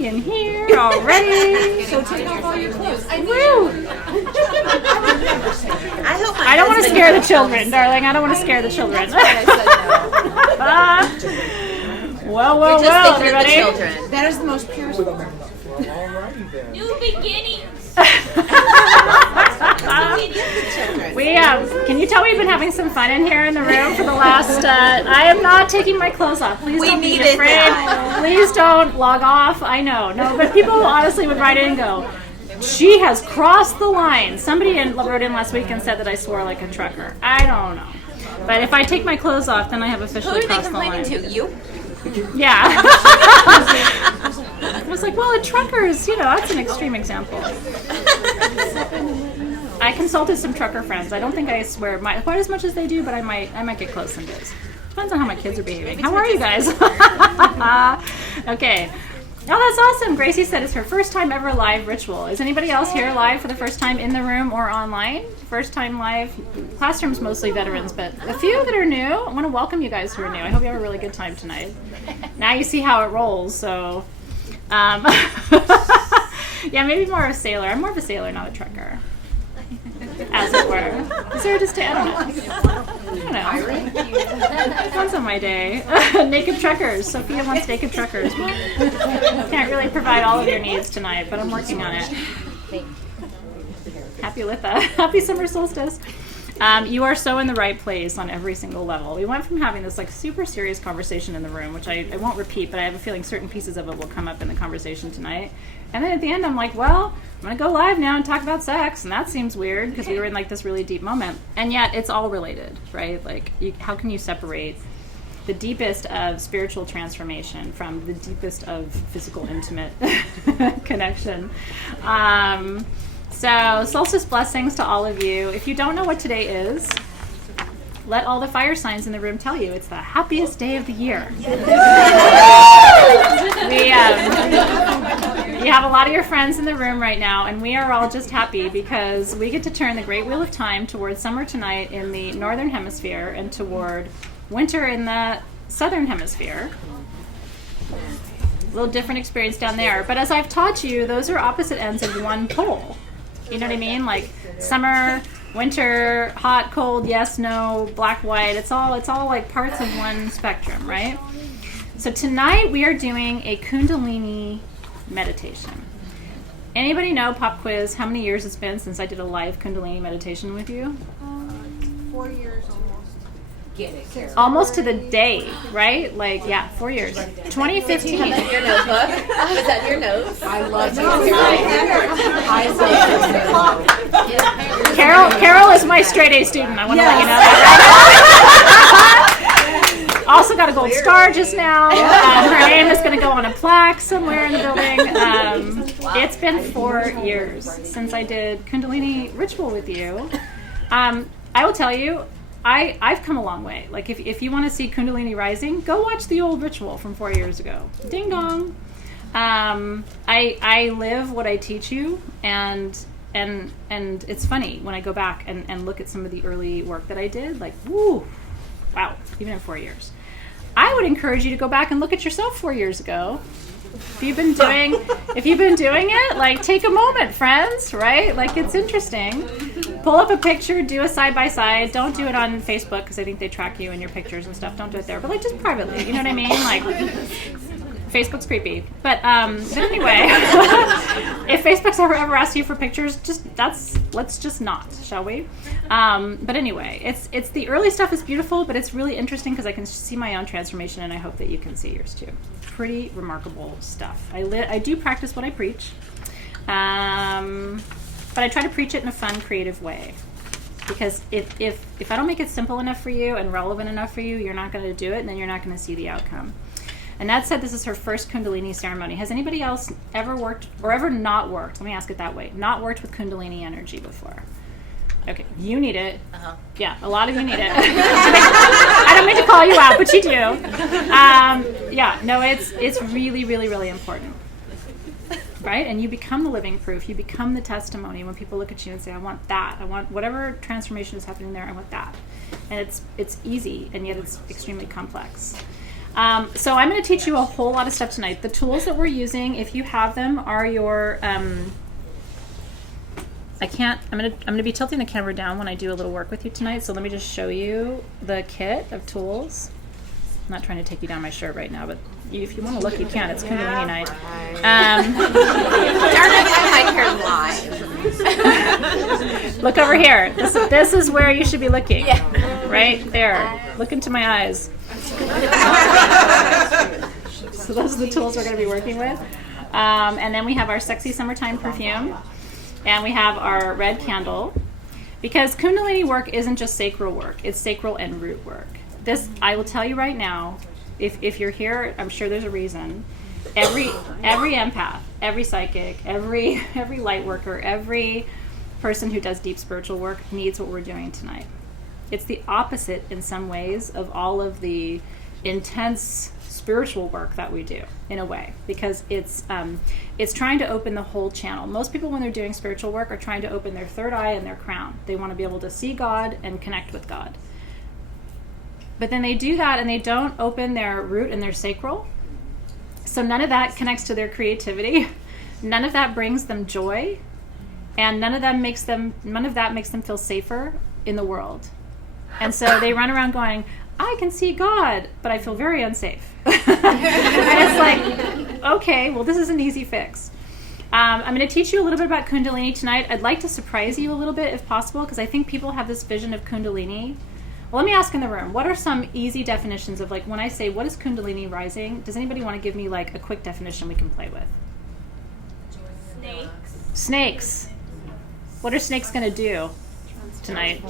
In here already. So take off all your clothes. I don't want to scare the children, darling. I don't want to scare the children. Well, everybody. That is the most pure. New beginnings. Can you tell we've been having some fun in here in the room for the last, I am not taking my clothes off. Please don't be afraid. Please don't log off. I know. No, but people honestly would write in and go, she has crossed the line. Somebody wrote in last week and said that I swore like a trucker. I don't know. But if I take my clothes off, then I have officially crossed the line. Who are they complaining to? You? Yeah. I was like, well, a trucker is, that's an extreme example. I consulted some trucker friends. I don't think I swear quite as much as they do, but I might get close some days. Depends on how my kids are behaving. How are you guys? Okay. Oh, that's awesome. Gracie said it's her first time ever live ritual. Is anybody else here live for the first time in the room or online? First time live. Classroom's mostly veterans, but a few that are new. I want to welcome you guys who are new. I hope you have a really good time tonight. Now you see how it rolls, so... yeah, maybe more of a sailor. I'm more of a sailor, not a trucker. As it were. Is there just I don't know. Depends on my day. Naked truckers. Sophia wants naked truckers. Can't really provide all of your needs tonight, but I'm working on it. Happy Litha. Happy Summer Solstice. You are so in the right place on every single level. We went from having this super serious conversation in the room, which I won't repeat, but I have a feeling certain pieces of it will come up in the conversation tonight. And then at the end, I'm like, well, I'm going to go live now and talk about sex. And that seems weird because we were in this really deep moment. And yet it's all related, right? How can you separate the deepest of spiritual transformation from the deepest of physical, intimate connection? So solstice blessings to all of you. If you don't know what today is, let all the fire signs in the room tell you it's the happiest day of the year. You have a lot of your friends in the room right now, and we are all just happy because we get to turn the great wheel of time towards summer tonight in the northern hemisphere and toward winter in the southern hemisphere. A little different experience down there. But as I've taught you, those are opposite ends of one pole. You know what I mean? Like summer, winter, hot, cold, yes, no, black, white. It's all like parts of one spectrum, right? So tonight we are doing a Kundalini meditation. Anybody know, pop quiz, how many years it's been since I did a live Kundalini meditation with you? 4 years almost. Get it, Carol. Almost to the day, right? 4 years. 2015. Is that your notebook? Is that your notes? I love it. Carol is my straight A student. I want to let you know that. Also got a gold star just now. Her name is going to go on a plaque somewhere in the building. It's been 4 years since I did Kundalini ritual with you. I will tell you, I've come a long way. If you want to see Kundalini rising, go watch the old ritual from 4 years ago. Ding dong. I live what I teach you, and it's funny when I go back and look at some of the early work that I did. Woo, wow, even in 4 years. I would encourage you to go back and look at yourself 4 years ago. If you've been doing it, take a moment, friends, right? It's interesting. Pull up a picture, do a side-by-side. Don't do it on Facebook because I think they track you and your pictures and stuff. Don't do it there, but just privately. You know what I mean? Facebook's creepy. But anyway, if Facebook's ever asked you for pictures, let's just not, shall we? But anyway, it's the early stuff is beautiful, but it's really interesting because I can see my own transformation, and I hope that you can see yours too. Pretty remarkable stuff. I do practice what I preach, but I try to preach it in a fun, creative way. Because if I don't make it simple enough for you and relevant enough for you, you're not going to do it, and then you're not going to see the outcome. Annette said this is her first Kundalini ceremony. Has anybody else ever worked, or ever not worked, let me ask it that way, not worked with Kundalini energy before? Okay, you need it. Uh-huh. Yeah, a lot of you need it. I don't mean to call you out, but you do. It's really, really, really important. Right? And you become the living proof. You become the testimony when people look at you and say, I want that. I want whatever transformation is happening there, I want that. And it's easy, and yet it's extremely complex. So I'm going to teach you a whole lot of stuff tonight. The tools that we're using, if you have them, are your... I'm gonna be tilting the camera down when I do a little work with you tonight, so let me just show you the kit of tools. I'm not trying to take you down my shirt right now, but if you want to look, you can. It's Kundalini night. Look over here. This is where you should be looking. Yeah. Right there. Look into my eyes. So those are the tools we're going to be working with. And then we have our sexy summertime perfume. And we have our red candle. Because Kundalini work isn't just sacral work. It's sacral and root work. This, I will tell you right now, if you're here, I'm sure there's a reason. Every empath, every psychic, every light worker, every person who does deep spiritual work needs what we're doing tonight. It's the opposite in some ways of all of the intense spiritual work that we do, in a way, because it's trying to open the whole channel. Most people, when they're doing spiritual work, are trying to open their third eye and their crown. They want to be able to see God and connect with God. But then they do that and they don't open their root and their sacral. So none of that connects to their creativity. None of that brings them joy. And none of that makes them feel safer in the world. And so they run around going, I can see God, but I feel very unsafe. And it's like, okay, well, this is an easy fix. I'm going to teach you a little bit about Kundalini tonight. I'd like to surprise you a little bit if possible, because I think people have this vision of Kundalini. Well, let me ask in the room, what are some easy definitions of, like, when I say, what is Kundalini rising? Does anybody want to give me, like, a quick definition we can play with? Snakes. What are snakes going to do tonight?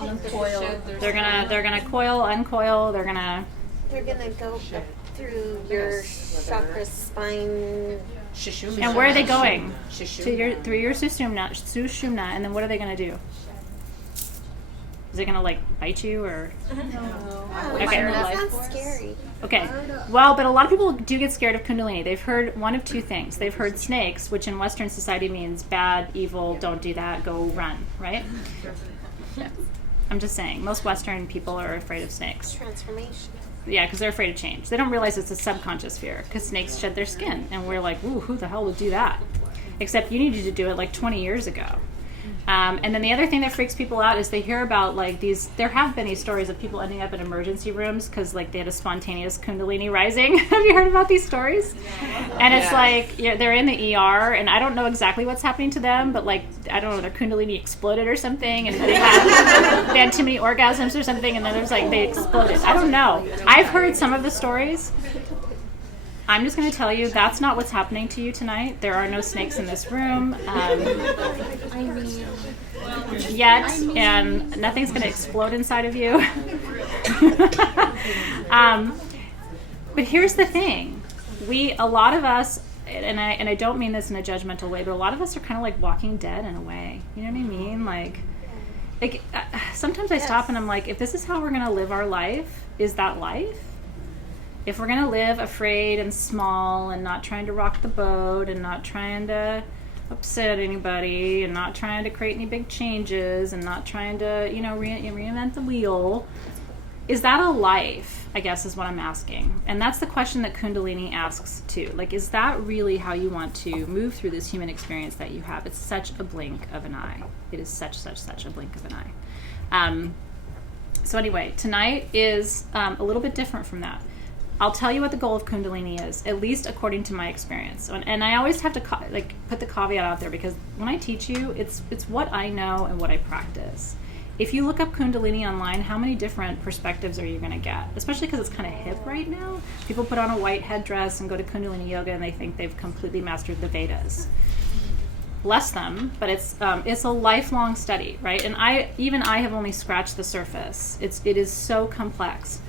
Uncoil. They're gonna coil, uncoil. They're gonna go through your chakra spine. And where are they going? Through your sushumna, and then what are they gonna do? Is it gonna, like, bite you or? No. Okay. That sounds scary. Okay. Well, but a lot of people do get scared of Kundalini. They've heard one of two things. They've heard snakes, which in Western society means bad, evil, don't do that, go run, right? Yeah. I'm just saying, most Western people are afraid of snakes. Transformation. Yeah, because they're afraid of change. They don't realize it's a subconscious fear, because snakes shed their skin, and we're like, ooh, who the hell would do that? Except you needed to do it like 20 years ago. And then the other thing that freaks people out is they hear about, like, there have been these stories of people ending up in emergency rooms because, like, they had a spontaneous Kundalini rising. Have you heard about these stories? And it's like, they're in the ER, and I don't know exactly what's happening to them, but, like, I don't know, their Kundalini exploded or something, and they had too many orgasms or something, and then there's, like, they exploded. I don't know. I've heard some of the stories. I'm just going to tell you, that's not what's happening to you tonight. There are no snakes in this room yet, and nothing's going to explode inside of you. But here's the thing. A lot of us, and I don't mean this in a judgmental way, but a lot of us are kind of like Walking Dead in a way. You know what I mean? Like sometimes I stop and I'm like, if this is how we're going to live our life, is that life? If we're going to live afraid and small and not trying to rock the boat and not trying to upset anybody and not trying to create any big changes and not trying to, reinvent the wheel, is that a life, I guess, is what I'm asking. And that's the question that Kundalini asks too. Like, is that really how you want to move through this human experience that you have? It's such a blink of an eye. It is such a blink of an eye. So anyway, tonight is a little bit different from that. I'll tell you what the goal of Kundalini is, at least according to my experience. And I always have to put the caveat out there, because when I teach you, it's what I know and what I practice. If you look up Kundalini online, how many different perspectives are you going to get? Especially because it's kind of hip right now. People put on a white headdress and go to Kundalini yoga and they think they've completely mastered the Vedas. Bless them, but it's a lifelong study, right? And I have only scratched the surface. It is so complex.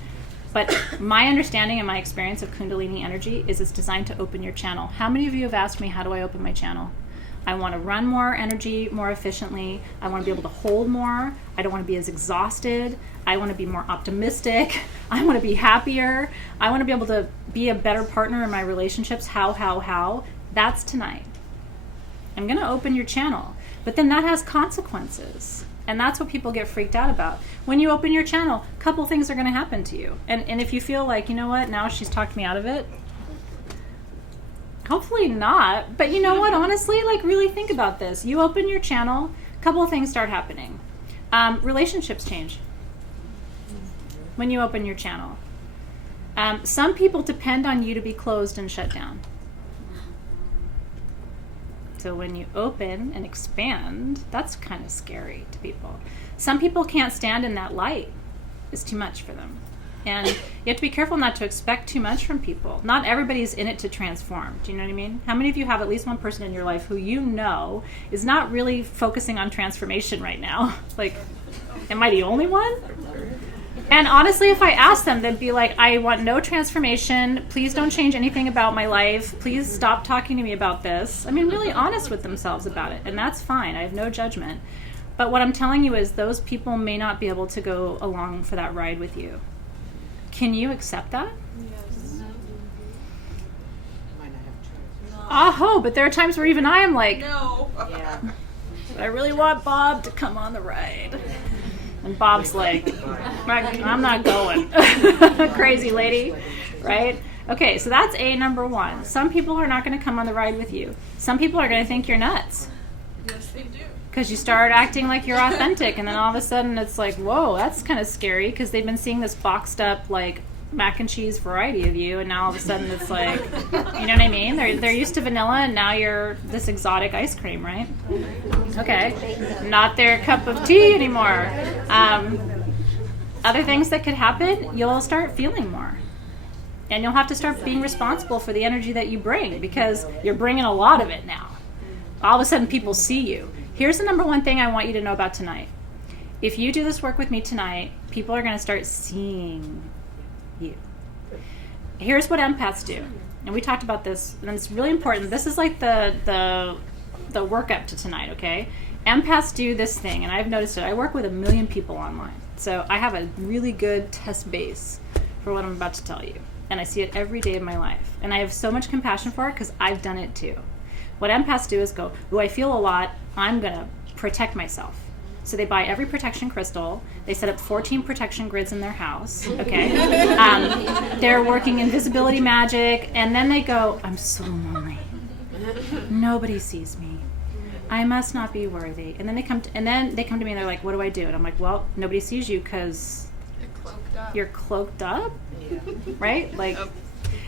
But my understanding and my experience of Kundalini energy is it's designed to open your channel. How many of you have asked me, how do I open my channel? I want to run more energy more efficiently. I want to be able to hold more. I don't want to be as exhausted. I want to be more optimistic. I want to be happier. I want to be able to be a better partner in my relationships. How? That's tonight. I'm going to open your channel. But then that has consequences. And that's what people get freaked out about. When you open your channel, a couple things are going to happen to you. And if you feel like, you know what, now she's talked me out of it, hopefully not. But you know what, honestly, like really think about this. You open your channel, a couple of things start happening. Relationships change when you open your channel. Some people depend on you to be closed and shut down. So when you open and expand, that's kind of scary to people. Some people can't stand in that light. It's too much for them. And you have to be careful not to expect too much from people. Not everybody's in it to transform. Do you know what I mean? How many of you have at least one person in your life who you know is not really focusing on transformation right now? Like, am I the only one? And honestly, if I asked them, they'd be like, I want no transformation. Please don't change anything about my life. Please stop talking to me about this. I mean, really honest with themselves about it. And that's fine. I have no judgment. But what I'm telling you is those people may not be able to go along for that ride with you. Can you accept that? Yes. But there are times where even I am like, No. Yeah. I really want Bob to come on the ride. And Bob's like, I'm not going. Crazy lady, right? Okay, so that's A, number one. Some people are not going to come on the ride with you. Some people are going to think you're nuts. Yes, they do. Because you start acting like you're authentic, and then all of a sudden it's like, whoa, that's kind of scary, because they've been seeing this boxed up, like, mac and cheese variety of you, and now all of a sudden it's like, you know what I mean? They're used to vanilla, and now you're this exotic ice cream, right? Okay, not their cup of tea anymore. Other things that could happen, you'll start feeling more. And you'll have to start being responsible for the energy that you bring, because you're bringing a lot of it now. All of a sudden people see you. Here's the number one thing I want you to know about tonight. If you do this work with me tonight, people are going to start seeing you. Here's what empaths do. And we talked about this, and it's really important. This is like the work up to tonight, okay? Empaths do this thing, and I've noticed it. I work with 1 million people online. So I have a really good test base for what I'm about to tell you. And I see it every day of my life. And I have so much compassion for it because I've done it too. What empaths do is go, I feel a lot. I'm going to protect myself. So they buy every protection crystal. They set up 14 protection grids in their house. Okay, they're working invisibility magic, and then they go, I'm so lonely. Nobody sees me. I must not be worthy. And then they come to me and they're like, what do I do? And I'm like, well, nobody sees you because you're cloaked up, right? Like,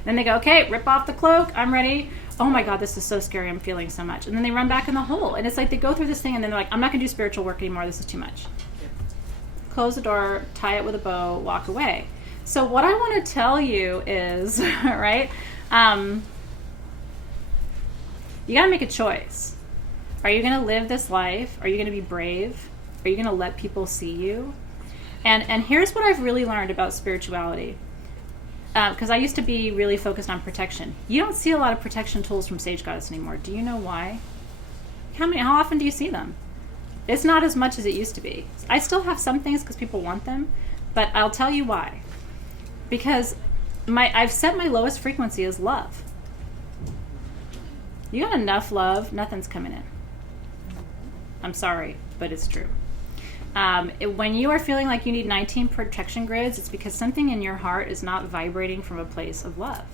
then they go, okay, rip off the cloak. I'm ready. Oh my God, this is so scary. I'm feeling so much. And then they run back in the hole. And it's like they go through this thing and then they're like, I'm not going to do spiritual work anymore. This is too much. Close the door, tie it with a bow, walk away. So what I want to tell you is, right, you got to make a choice. Are you going to live this life? Are you going to be brave? Are you going to let people see you? And here's what I've really learned about spirituality. Because I used to be really focused on protection. You don't see a lot of protection tools from Sage Goddess anymore. Do you know why? How often do you see them? It's not as much as it used to be. I still have some things because people want them, but I'll tell you why. Because I've set my lowest frequency as love. You got enough love, nothing's coming in. I'm sorry, but it's true. When you are feeling like you need 19 protection grids, it's because something in your heart is not vibrating from a place of love.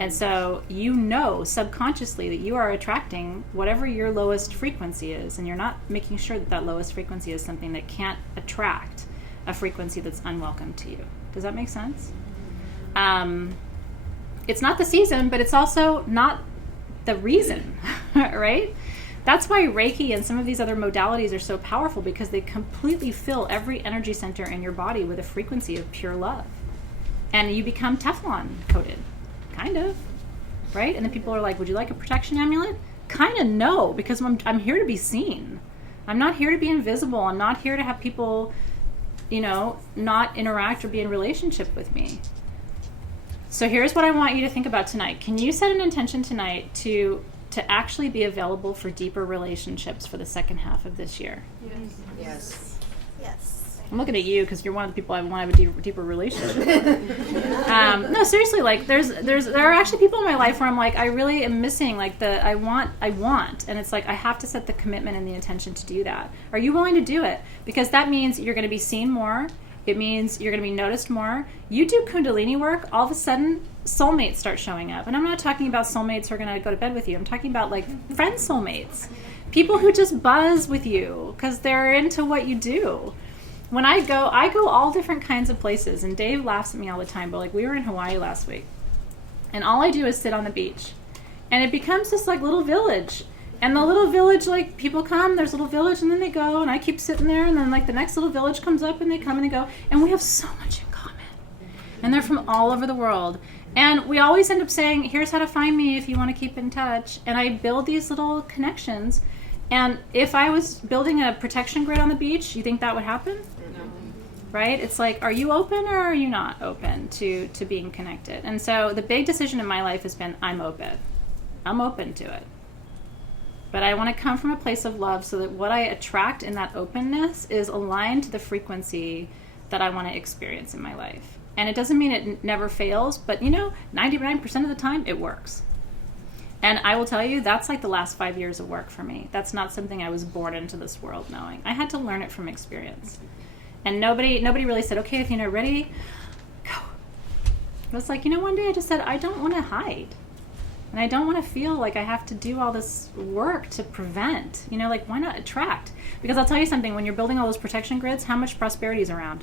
And so you know subconsciously that you are attracting whatever your lowest frequency is, and you're not making sure that that lowest frequency is something that can't attract a frequency that's unwelcome to you. Does that make sense? It's not the season, but it's also not the reason, right? That's why Reiki and some of these other modalities are so powerful, because they completely fill every energy center in your body with a frequency of pure love. And you become Teflon coated, kind of, right? And then people are like, would you like a protection amulet? Kind of no, because I'm here to be seen. I'm not here to be invisible. I'm not here to have people, not interact or be in relationship with me. So here's what I want you to think about tonight. Can you set an intention tonight to actually be available for deeper relationships for the second half of this year? Yes. Yes. Yes. I'm looking at you because you're one of the people I want to have a deeper relationship with. No, seriously, like there are actually people in my life where I'm like, I really am missing like I want, and it's like I have to set the commitment and the intention to do that. Are you willing to do it? Because that means you're going to be seen more. It means you're going to be noticed more. You do Kundalini work, all of a sudden soulmates start showing up. And I'm not talking about soulmates who are going to go to bed with you. I'm talking about like friend soulmates. People who just buzz with you because they're into what you do. When I go all different kinds of places. And Dave laughs at me all the time. But like we were in Hawaii last week. And all I do is sit on the beach. And it becomes this like little village. And the little village, like, people come, there's a little village, and then they go, and I keep sitting there, and then, like, the next little village comes up, and they come and they go, and we have so much in common. And they're from all over the world. And we always end up saying, here's how to find me if you want to keep in touch. And I build these little connections. And if I was building a protection grid on the beach, you think that would happen? No. Right? It's like, are you open or are you not open to being connected? And so the big decision in my life has been, I'm open. I'm open to it. But I want to come from a place of love so that what I attract in that openness is aligned to the frequency that I want to experience in my life. And it doesn't mean it never fails, but 99% of the time it works. And I will tell you, that's like the last 5 years of work for me. That's not something I was born into this world knowing. I had to learn it from experience. And nobody really said, okay, if you're ready, go. It was like, one day I just said, I don't want to hide. And I don't want to feel like I have to do all this work to prevent. Like, why not attract? Because I'll tell you something, when you're building all those protection grids, how much prosperity is around?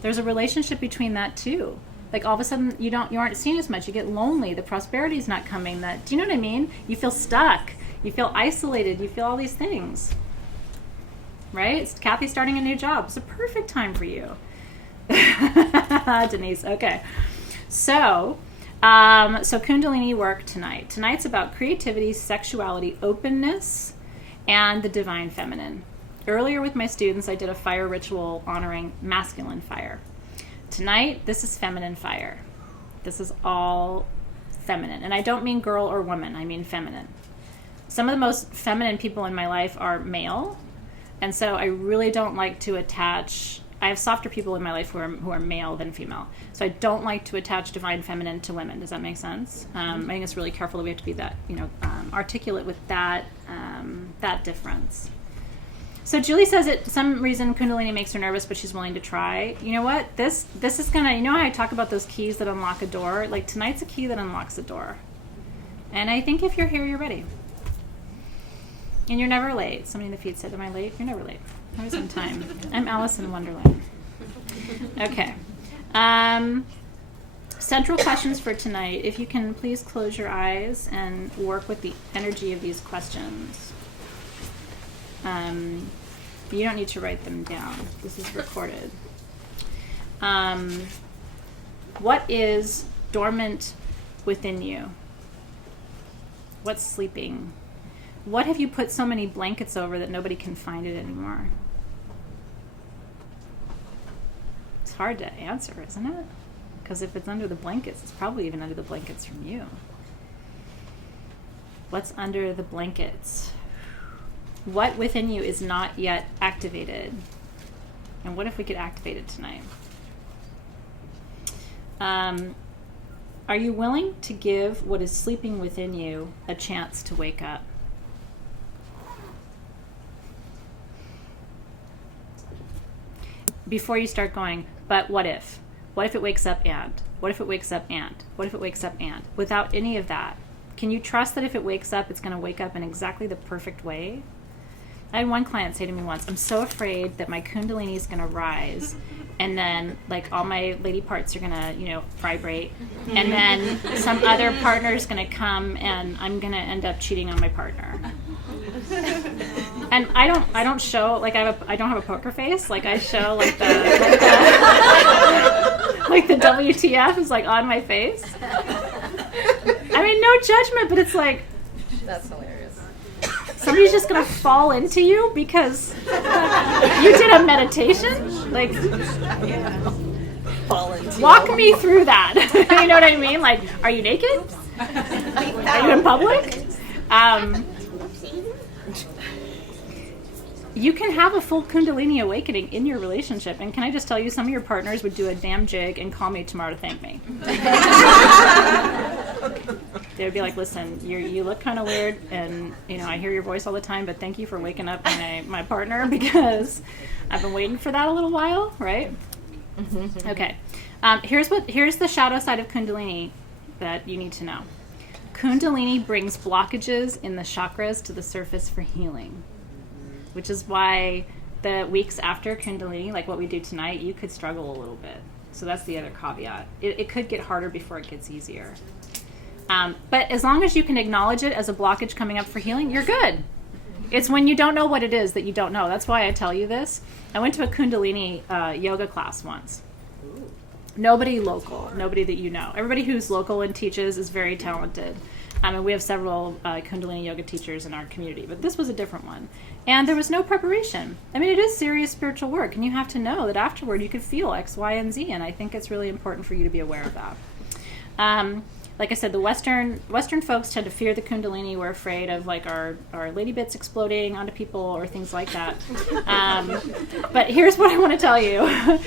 There's a relationship between that, too. Like, all of a sudden, you aren't seen as much. You get lonely. The prosperity is not coming. Do you know what I mean? You feel stuck. You feel isolated. You feel all these things. Right? It's Kathy's starting a new job. It's a perfect time for you. Denise, okay. So Kundalini work tonight. Tonight's about creativity, sexuality, openness, and the divine feminine. Earlier with my students, I did a fire ritual honoring masculine fire. Tonight, this is feminine fire. This is all feminine. And I don't mean girl or woman, I mean feminine. Some of the most feminine people in my life are male, and so I really don't like to attach... I have softer people in my life who are male than female. So I don't like to attach divine feminine to women. Does that make sense? I think it's really careful that we have to be that, articulate with that difference. So Julie says that some reason Kundalini makes her nervous, but she's willing to try. You know what? This is gonna, how I talk about those keys that unlock a door? Like, tonight's a key that unlocks a door. And I think if you're here, you're ready. And you're never late. Somebody in the feed said, am I late? You're never late. Always on time. I'm Alice in Wonderland. Okay. Central questions for tonight. If you can please close your eyes and work with the energy of these questions. You don't need to write them down. This is recorded. What is dormant within you? What's sleeping? What have you put so many blankets over that nobody can find it anymore? It's hard to answer, isn't it? Because if it's under the blankets, it's probably even under the blankets from you. What's under the blankets? What within you is not yet activated? And what if we could activate it tonight? Are you willing to give what is sleeping within you a chance to wake up? Before you start going, but what if? What if it wakes up and? What if it wakes up and? What if it wakes up and? Without any of that, can you trust that if it wakes up, it's going to wake up in exactly the perfect way? I had one client say to me once, I'm so afraid that my Kundalini is going to rise and then like all my lady parts are going to, vibrate. And then some other partner is going to come and I'm going to end up cheating on my partner. And I don't show, like I don't have a poker face. Like I show like the WTF is like on my face. I mean, no judgment, but it's like, That's hilarious. somebody's just gonna fall into you because you did a meditation. Like, Fall into walk me through that. You know what I mean? Like, are you naked? Are you in public? you can have a full Kundalini awakening in your relationship. And can I just tell you, some of your partners would do a damn jig and call me tomorrow to thank me. They would be like, listen, you look kind of weird, and I hear your voice all the time, but thank you for waking up my partner, because I've been waiting for that a little while, right? Okay. Here's the shadow side of Kundalini that you need to know. Kundalini brings blockages in the chakras to the surface for healing, which is why the weeks after Kundalini, like what we do tonight, you could struggle a little bit. So that's the other caveat. It could get harder before it gets easier. But as long as you can acknowledge it as a blockage coming up for healing, you're good. It's when you don't know what it is that you don't know. That's why I tell you this. I went to a Kundalini yoga class once. Nobody local, nobody that you know. Everybody who's local and teaches is very talented. And we have several Kundalini yoga teachers in our community, but this was a different one. And there was no preparation. I mean, it is serious spiritual work, and you have to know that afterward you could feel X, Y, and Z, and I think it's really important for you to be aware of that. Like I said, the Western folks tend to fear the Kundalini. We're afraid of like our lady bits exploding onto people or things like that. But here's what I want to tell you.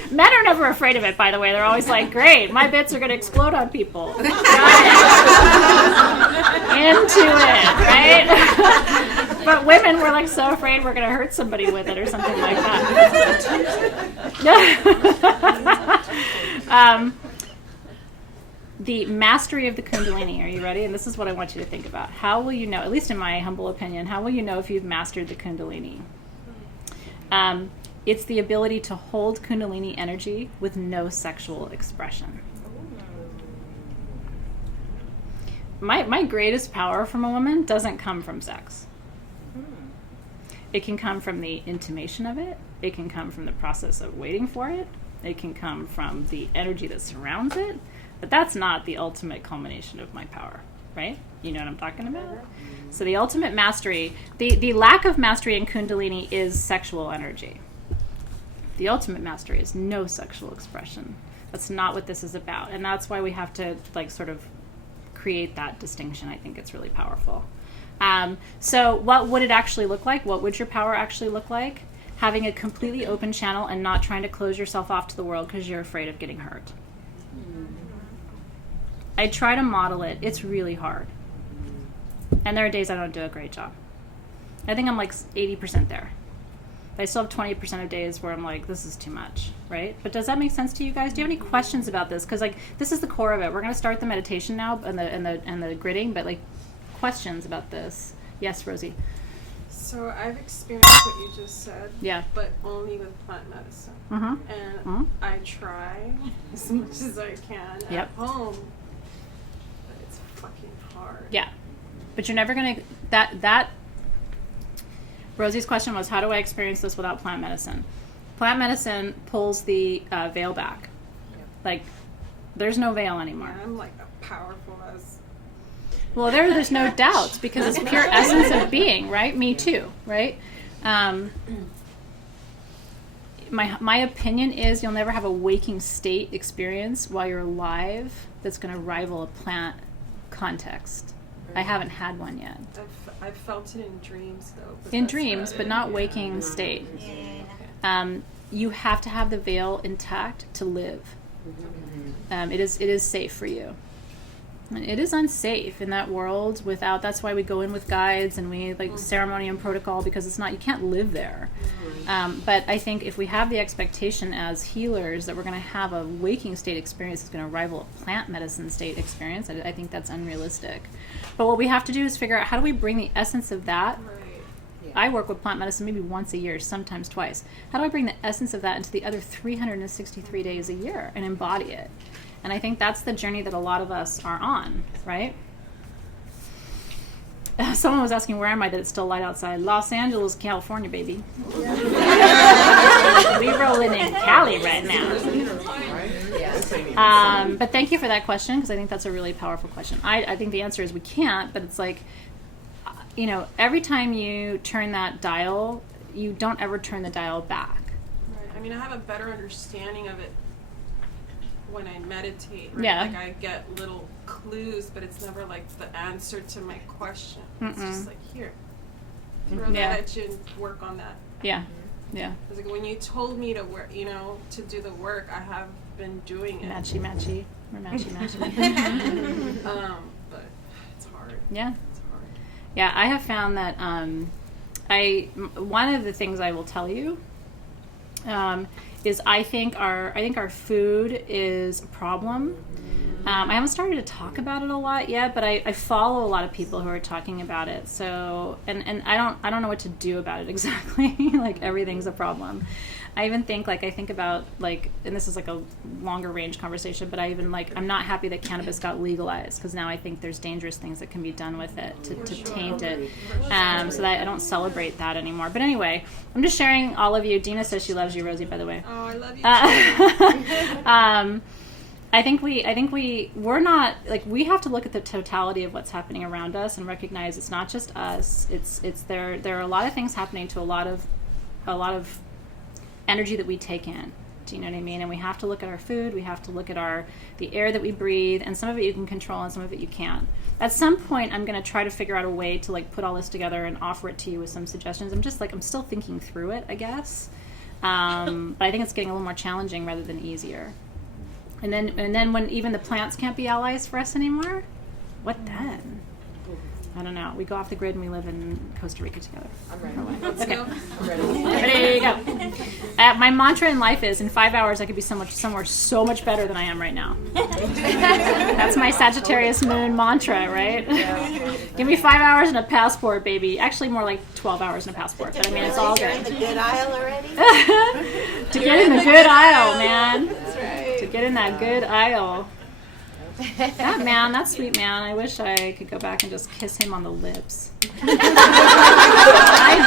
Men are never afraid of it, by the way. They're always like, great, my bits are going to explode on people. Into it, right? But women, we're like so afraid we're going to hurt somebody with it or something like that. The mastery of the Kundalini. Are you ready? And this is what I want you to think about. How will you know, at least in my humble opinion, how will you know if you've mastered the Kundalini? It's the ability to hold Kundalini energy with no sexual expression. My greatest power from a woman doesn't come from sex. It can come from the intimation of it. It can come from the process of waiting for it. It can come from the energy that surrounds it. But that's not the ultimate culmination of my power, right? You know what I'm talking about? So the ultimate mastery, the lack of mastery in Kundalini is sexual energy. The ultimate mastery is no sexual expression. That's not what this is about. And that's why we have to like sort of create that distinction. I think it's really powerful. So what would it actually look like? What would your power actually look like? Having a completely open channel and not trying to close yourself off to the world because you're afraid of getting hurt. I try to model it. It's really hard. And there are days I don't do a great job. I think I'm like 80% there. But I still have 20% of days where I'm like, this is too much, right? But does that make sense to you guys? Do you have any questions about this? Because like this is the core of it. We're going to start the meditation now and the gridding, but like questions about this. Yes, Rosie. So I've experienced what you just said, but only with plant medicine. And I try as much as I can at home, but it's fucking hard. Yeah, but you're never gonna. That Rosie's question was, how do I experience this without plant medicine? Plant medicine pulls the veil back. Like, there's no veil anymore. Yeah, I'm like a powerful as. Well, there's no doubt because it's pure essence of being, right? Me too, right? My opinion is you'll never have a waking state experience while you're alive that's going to rival a plant context. I haven't had one yet. I've felt it in dreams, though. In dreams, but not waking state. You have to have the veil intact to live. It is safe for you. It is unsafe in that world without. That's why we go in with guides and we like ceremony and protocol, because it's not. You can't live there. But I think if we have the expectation as healers that we're going to have a waking state experience that's going to rival a plant medicine state experience, I think that's unrealistic. But what we have to do is figure out how do we bring the essence of that. I work with plant medicine maybe once a year, sometimes twice. How do I bring the essence of that into the other 363 days a year and embody it? And I think that's the journey that a lot of us are on, right? Someone was asking, where am I, that it's still light outside? Los Angeles, California, baby. We rolling in Cali right now. But thank you for that question, because I think that's a really powerful question. I think the answer is we can't, but it's like, you know, every time you turn that dial, you don't ever turn the dial back. Right. I mean, I have a better understanding of it when I meditate, right? Yeah. Like I get little clues, but it's never like the answer to my question. It's just like, here, throw that at you and work on that. Yeah. Yeah. It's like when you told me to work, to do the work, I have been doing it. Matchy. We're matchy. But it's hard. Yeah. It's hard. Yeah, I have found that one of the things I will tell you is I think our food is a problem. I haven't started to talk about it a lot yet, but I follow a lot of people who are talking about it. So, and I don't know what to do about it exactly. Like everything's a problem. I even think I think about and this is like a longer range conversation, but I'm not happy that cannabis got legalized, because now I think there's dangerous things that can be done with it to taint it. So that I don't celebrate that anymore. But anyway, I'm just sharing all of you. Dina says she loves you, Rosie, by the way. Oh, I love you too. I think we're not we have to look at the totality of what's happening around us and recognize it's not just us. It's there are a lot of things happening to a lot of energy that we take in. Do you know what I mean? And we have to look at our food. We have to look at the air that we breathe, and some of it you can control and some of it you can't. At some point, I'm going to try to figure out a way to put all this together and offer it to you with some suggestions. I'm still thinking through it, I guess. But I think it's getting a little more challenging rather than easier. And then when even the plants can't be allies for us anymore, what then? I don't know. We go off the grid and we live in Costa Rica together. I'm ready. Let's Okay. go. I'm ready. Ready, go. My mantra in life is, in 5 hours I could be somewhere so much better than I am right now. That's my Sagittarius moon mantra, right? Yeah. Give me 5 hours and a passport, baby. Actually, more like 12 hours and a passport. But I mean, it's all You're in good. the good aisle already? To get in the good aisle, man. That's right. To get in that good aisle. That sweet man, I wish I could go back and just kiss him on the lips. I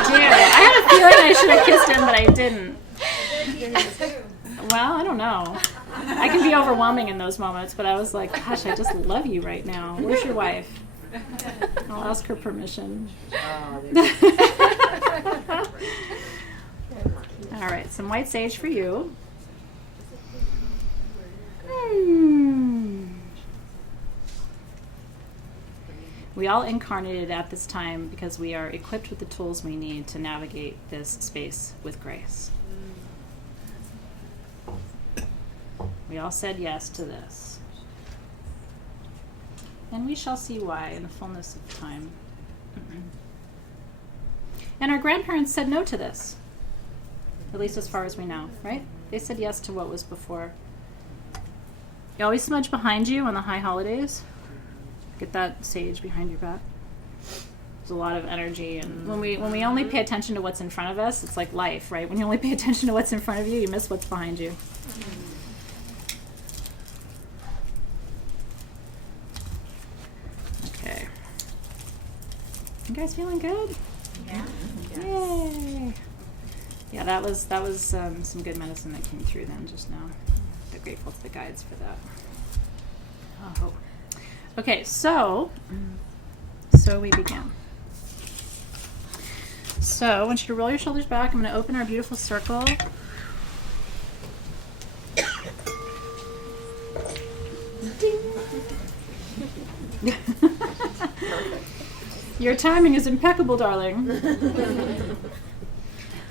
do. I had a feeling I should have kissed him, but I didn't. Well, I don't know. I can be overwhelming in those moments, but I was like, gosh, I just love you right now. Where's your wife? I'll ask her permission. All right, some white sage for you. We all incarnated at this time because we are equipped with the tools we need to navigate this space with grace. We all said yes to this. And we shall see why in the fullness of time. And our grandparents said no to this, at least as far as we know, right? They said yes to what was before. You always smudge behind you on the high holidays. Get that sage behind your back. There's a lot of energy, and when we only pay attention to what's in front of us, it's like life, right? When you only pay attention to what's in front of you, you miss what's behind you. Okay. You guys feeling good? Yeah. Yay! Yeah, that was some good medicine that came through then just now. I'm grateful to the guides for that. Oh. Okay, so we begin. So I want you to roll your shoulders back. I'm going to open our beautiful circle. Your timing is impeccable, darling.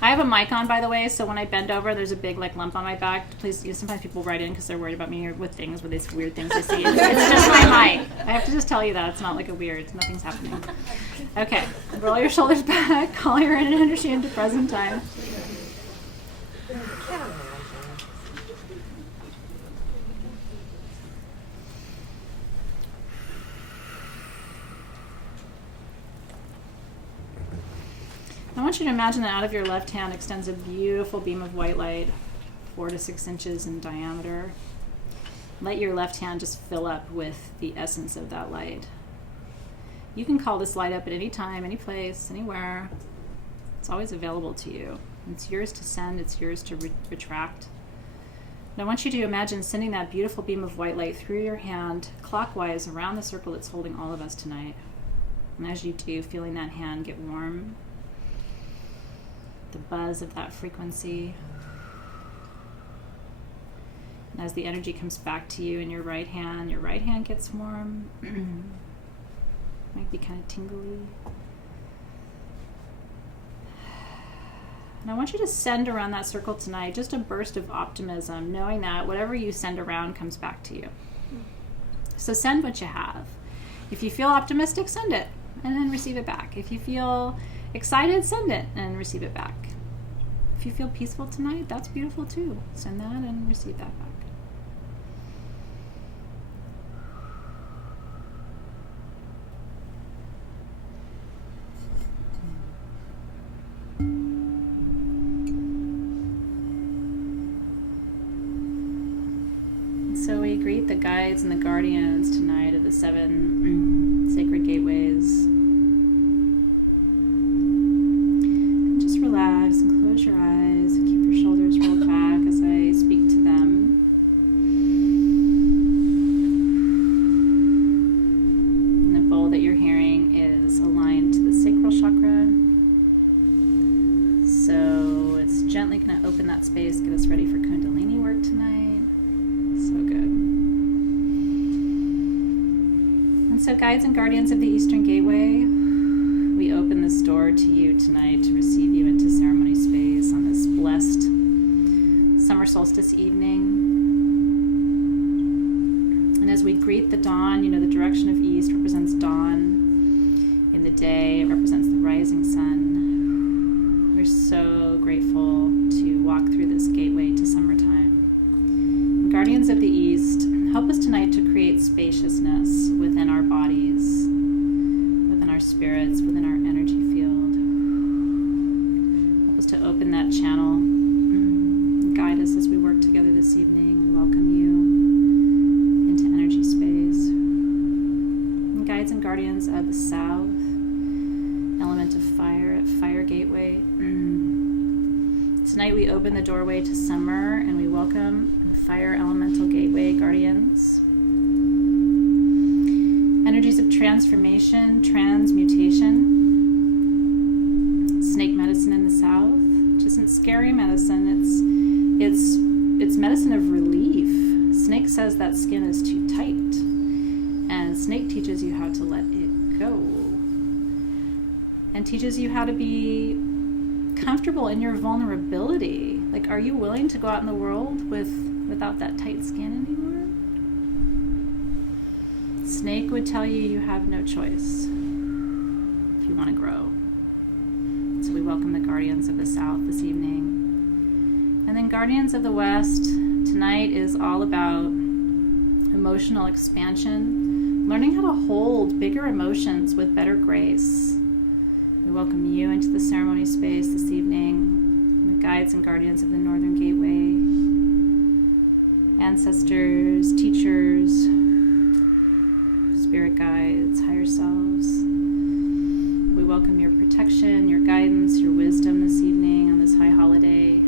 I have a mic on, by the way, so when I bend over, there's a big lump on my back. Please, sometimes people write in because they're worried about me with these weird things I see. It's just my mic. I have to just tell you that. It's not nothing's happening. Okay, roll your shoulders back, call your inner energy into present time. I want you to imagine that out of your left hand extends a beautiful beam of white light, 4 to 6 inches in diameter. Let your left hand just fill up with the essence of that light. You can call this light up at any time, any place, anywhere. It's always available to you. It's yours to send, it's yours to retract. And I want you to imagine sending that beautiful beam of white light through your hand, clockwise around the circle that's holding all of us tonight. And as you do, feeling that hand get warm, the buzz of that frequency. And as the energy comes back to you in your right hand gets warm. Might be kind of tingly. And I want you to send around that circle tonight just a burst of optimism, knowing that whatever you send around comes back to you. So send what you have. If you feel optimistic, send it and then receive it back. If you feel excited, send it and receive it back. If you feel peaceful tonight, that's beautiful too. Send that and receive that back. So we greet the guides and the guardians tonight of the 7 sacred gateways. And just relax and close your eyes and keep your shoulders rolled back as I speak to them. And the bowl that you're hearing is aligned to the sacral chakra. So it's gently going to open that space, get us ready for Kundalini work tonight. So good. And so guides and guardians of the Eastern Gateway, we open this door to you tonight to receive you into ceremony space on this blessed summer solstice evening. And as we greet the dawn, you know, the direction of east represents dawn in the day. It represents the rising sun. We're so grateful to walk through this gateway to summertime. Guardians of the East, help us tonight to create spaciousness within our bodies, within our spirits, within our energy field. Help us to open that channel. Guide us as we work together this evening. We welcome you into energy space. And guides and guardians of the South, element of fire at Fire Gateway. Tonight we open the doorway to summer and we welcome the Fire Elemental Gateway guardians. Energies of transformation, transmutation. Snake medicine in the South, which isn't scary medicine. It's medicine of relief. Snake says that skin is too tight, and snake teaches you how to let it go, and teaches you how to be comfortable in your vulnerability. Like, are you willing to go out in the world without that tight skin anymore? Snake would tell you you have no choice if you want to grow. So we welcome the guardians of the South this evening. And then guardians of the West, tonight is all about emotional expansion, learning how to hold bigger emotions with better grace. We welcome you into the ceremony space this evening, the guides and guardians of the Northern Gateway, ancestors, teachers, spirit guides, higher selves. We welcome your protection, your guidance, your wisdom this evening on this high holiday,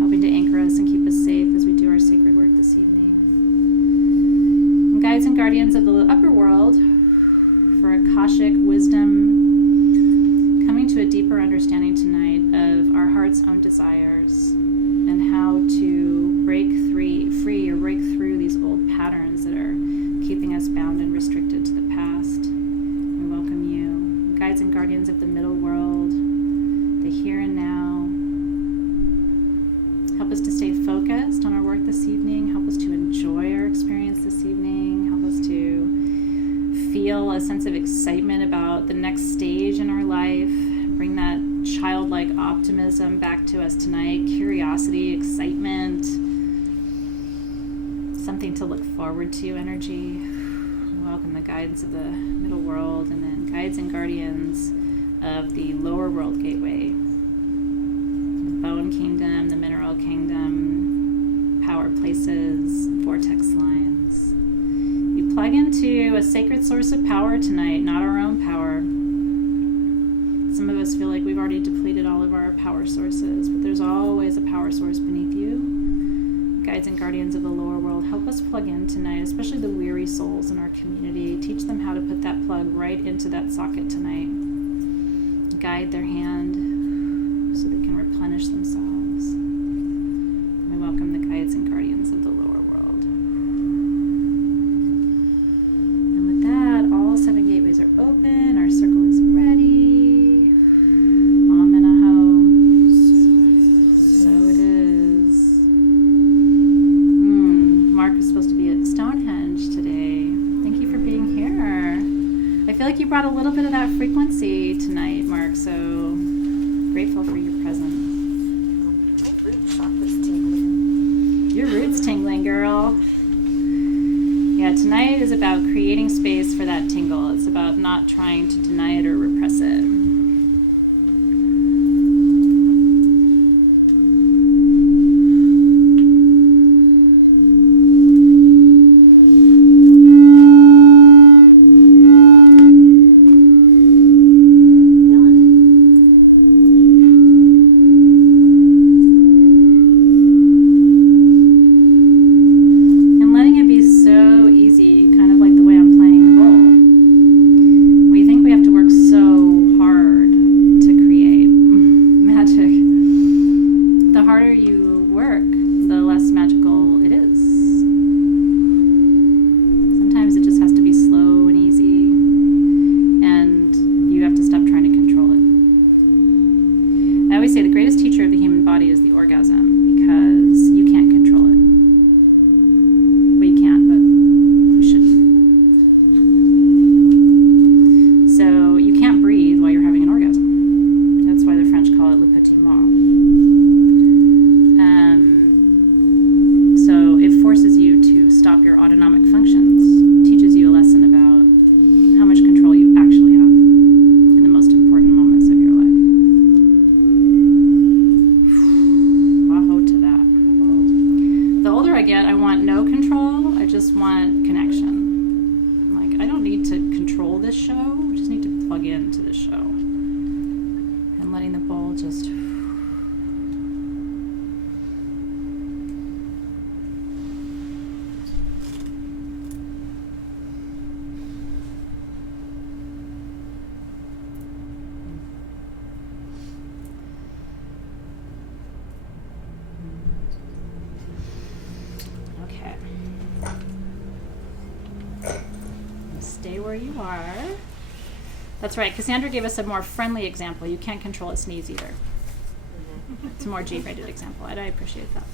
helping to anchor us and keep us safe as we do our sacred work this evening. And guides and guardians of the upper world, for Akashic wisdom, coming to a deeper understanding tonight of our heart's own desires and how to break free or break through these old patterns that are keeping us bound and restricted to the past. We welcome you. Guides and guardians of the middle world, the here and now. Help us to stay focused on our work this evening. Help us to enjoy our experience this evening. Help us to feel a sense of excitement about the next stage in our life. Bring that childlike optimism back to us tonight. Curiosity, excitement, something to look forward to energy. We welcome the guides of the middle world, and then guides and guardians of the lower world gateway. The bone kingdom, the mineral kingdom, power places, vortex lines. Plug into a sacred source of power tonight, not our own power. Some of us feel like we've already depleted all of our power sources, but there's always a power source beneath you. Guides and guardians of the lower world, help us plug in tonight, especially the weary souls in our community. Teach them how to put that plug right into that socket tonight. Guide their hand so they can replenish themselves. We welcome the guides and guardians of the lower world. All 7 gateways are open. Our circle is ready. Om and Aho. little bit of that frequency tonight, Mark, so grateful for your presence. My root chakra's tingling. Your root's tingling, girl. Yeah, tonight is about creating space for that tingle. It's about not trying to deny it or repress it. Stay where you are. That's right. Cassandra gave us a more friendly example. You can't control a sneeze either. It's a more G-rated example. I appreciate that.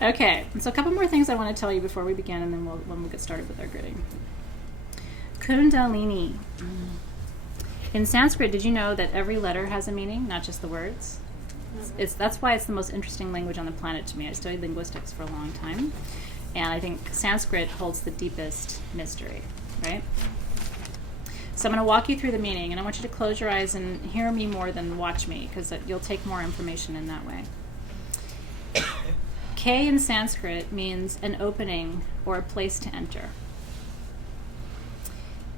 Okay. So a couple more things I want to tell you before we begin, and then we'll get started with our gritting. Kundalini. In Sanskrit, did you know that every letter has a meaning, not just the words? That's why it's the most interesting language on the planet to me. I studied linguistics for a long time. And I think Sanskrit holds the deepest mystery, right? So I'm going to walk you through the meaning, and I want you to close your eyes and hear me more than watch me, because you'll take more information in that way. K in Sanskrit means an opening or a place to enter.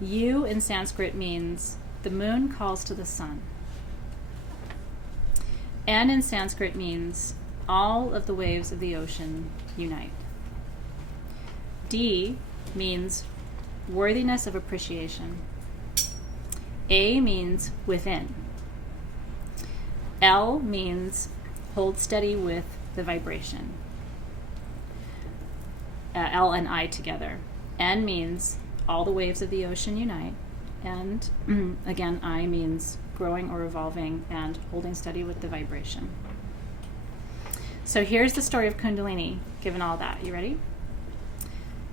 U in Sanskrit means the moon calls to the sun. N in Sanskrit means all of the waves of the ocean unite. D means worthiness of appreciation. A means within. L means hold steady with the vibration. L and I together. N means all the waves of the ocean unite. And again, I means growing or evolving and holding steady with the vibration. So here's the story of Kundalini, given all that. You ready?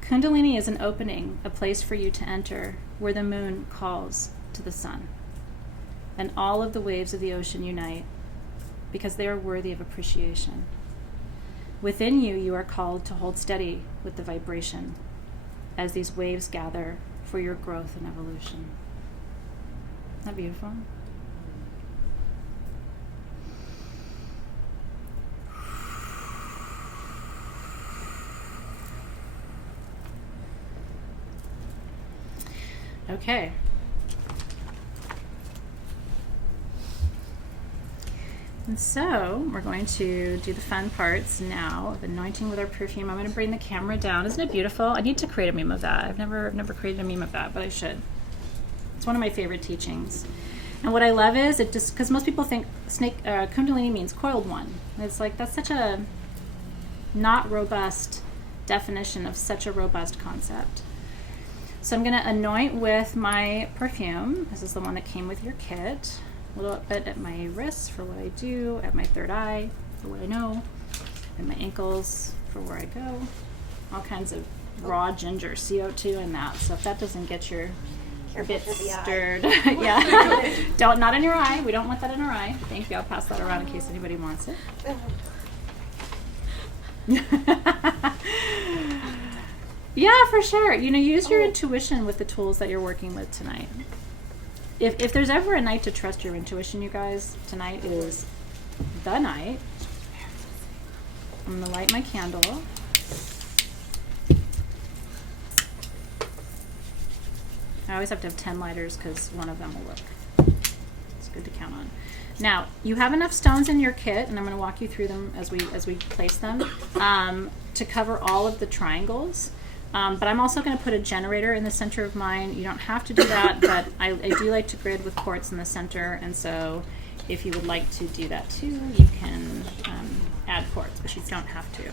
Kundalini is an opening, a place for you to enter, where the moon calls to the sun. And all of the waves of the ocean unite, because they are worthy of appreciation. Within you, you are called to hold steady with the vibration, as these waves gather for your growth and evolution. Isn't that beautiful? Okay. And so we're going to do the fun parts now of anointing with our perfume. I'm going to bring the camera down. Isn't it beautiful? I need to create a meme of that. I've never created a meme of that, but I should. It's one of my favorite teachings. And what I love is it just, because most people think Kundalini means coiled one. And it's like, that's such a not robust definition of such a robust concept. So I'm going to anoint with my perfume. This is the one that came with your kit. A little bit at my wrists for what I do, at my third eye for what I know, and my ankles for where I go. All kinds of raw ginger, CO2 in that. So if that doesn't get your bit stirred, yeah, not in your eye. We don't want that in our eye. Thank you. I'll pass that around in case anybody wants it. Yeah, for sure. Use your intuition with the tools that you're working with tonight. If there's ever a night to trust your intuition, you guys, tonight is the night. I'm going to light my candle. I always have to have 10 lighters because one of them will work. It's good to count on. Now, you have enough stones in your kit, and I'm going to walk you through them as we place them, to cover all of the triangles. But I'm also going to put a generator in the center of mine. You don't have to do that, but I do like to grid with quartz in the center, and so if you would like to do that too, you can add quartz, but you don't have to.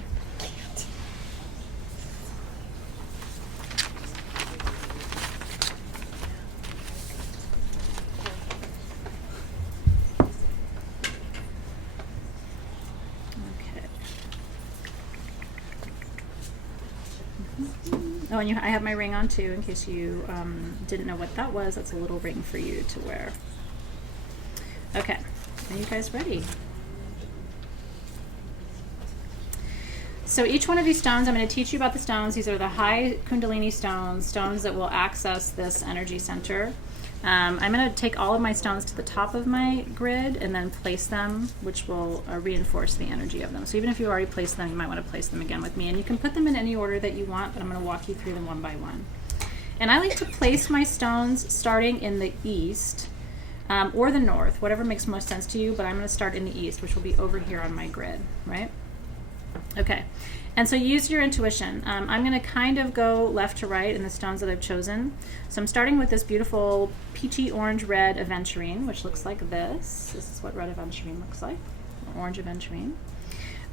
Oh, and I have my ring on too, in case you didn't know what that was. That's a little ring for you to wear. Okay, are you guys ready? So each one of these stones, I'm going to teach you about the stones. These are the high Kundalini stones that will access this energy center. I'm going to take all of my stones to the top of my grid and then place them, which will reinforce the energy of them. So even if you already placed them, you might want to place them again with me. And you can put them in any order that you want, but I'm going to walk you through them one by one. And I like to place my stones starting in the east or the north, whatever makes most sense to you, but I'm going to start in the east, which will be over here on my grid, right? Okay. And so use your intuition. I'm going to kind of go left to right in the stones that I've chosen. So I'm starting with this beautiful peachy orange red aventurine, which looks like this. This is what red aventurine looks like, orange aventurine.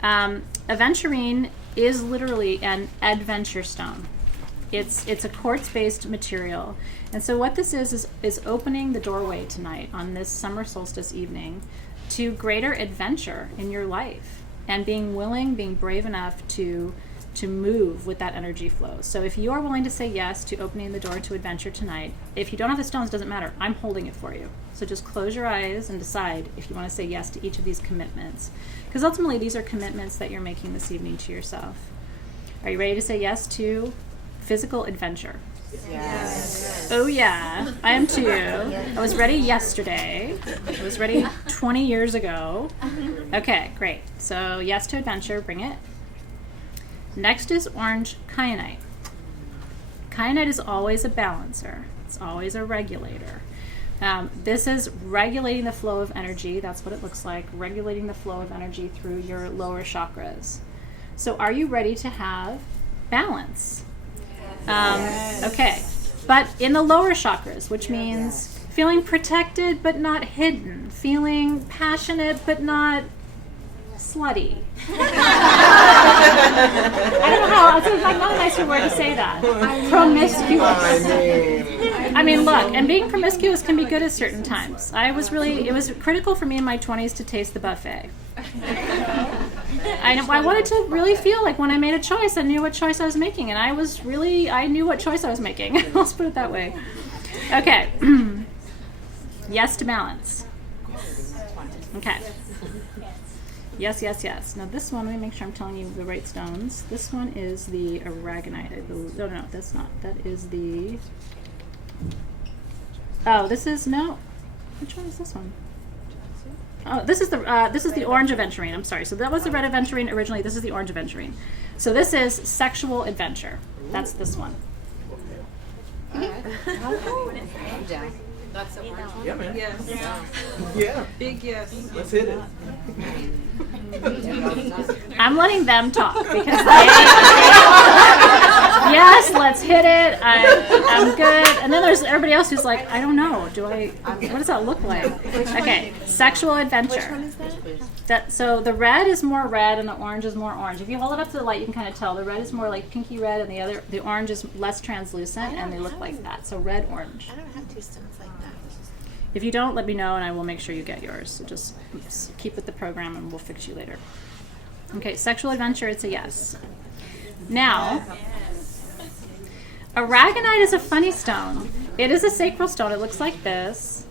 Aventurine is literally an adventure stone. It's a quartz-based material. And so what this is opening the doorway tonight on this summer solstice evening to greater adventure in your life. And being brave enough to move with that energy flow. So if you are willing to say yes to opening the door to adventure tonight, if you don't have the stones, doesn't matter. I'm holding it for you. So just close your eyes and decide if you want to say yes to each of these commitments. Because ultimately, these are commitments that you're making this evening to yourself. Are you ready to say yes to physical adventure? Yes. Oh yeah, I am too. I was ready yesterday. I was ready 20 years ago. Okay, great. So yes to adventure, bring it. Next is orange kyanite. Kyanite is always a balancer. It's always a regulator. This is regulating the flow of energy. That's what it looks like, regulating the flow of energy through your lower chakras. So are you ready to have balance? Okay, but in the lower chakras, which means feeling protected but not hidden, feeling passionate but not slutty. I don't know how, it's like not a nicer word to say that. Promiscuous. I mean, look, and being promiscuous can be good at certain times. It was critical for me in my 20s to taste the buffet. I wanted to really feel like when I made a choice, I knew what choice I was making, and I knew what choice I was making. Let's put it that way. Okay. Yes to balance. Okay. Yes, yes, yes. Now this one, let me make sure I'm telling you the right stones. This one is the aragonite, I believe. No, that's not. That is the... Oh, this is... No. Which one is this one? Oh, this is the orange aventurine. I'm sorry. So that was the red aventurine originally. This is the orange aventurine. So this is sexual adventure. That's this one. That's the orange one? Yeah, man. Yes. Yeah. Big yes. Let's hit it. I'm letting them talk because yes, let's hit it. I'm good. And then there's everybody else who's like, I don't know. What does that look like? Okay, sexual adventure. Which one is that? So the red is more red and the orange is more orange. If you hold it up to the light, you can kind of tell. The red is more like pinky red and the orange is less translucent, and they look like that. So red, orange. I don't have two stones like that. If you don't, let me know and I will make sure you get yours. So just keep with the program and we'll fix you later. Okay, sexual adventure, it's a yes. Now, Aragonite is a funny stone. It is a sacral stone. It looks like this.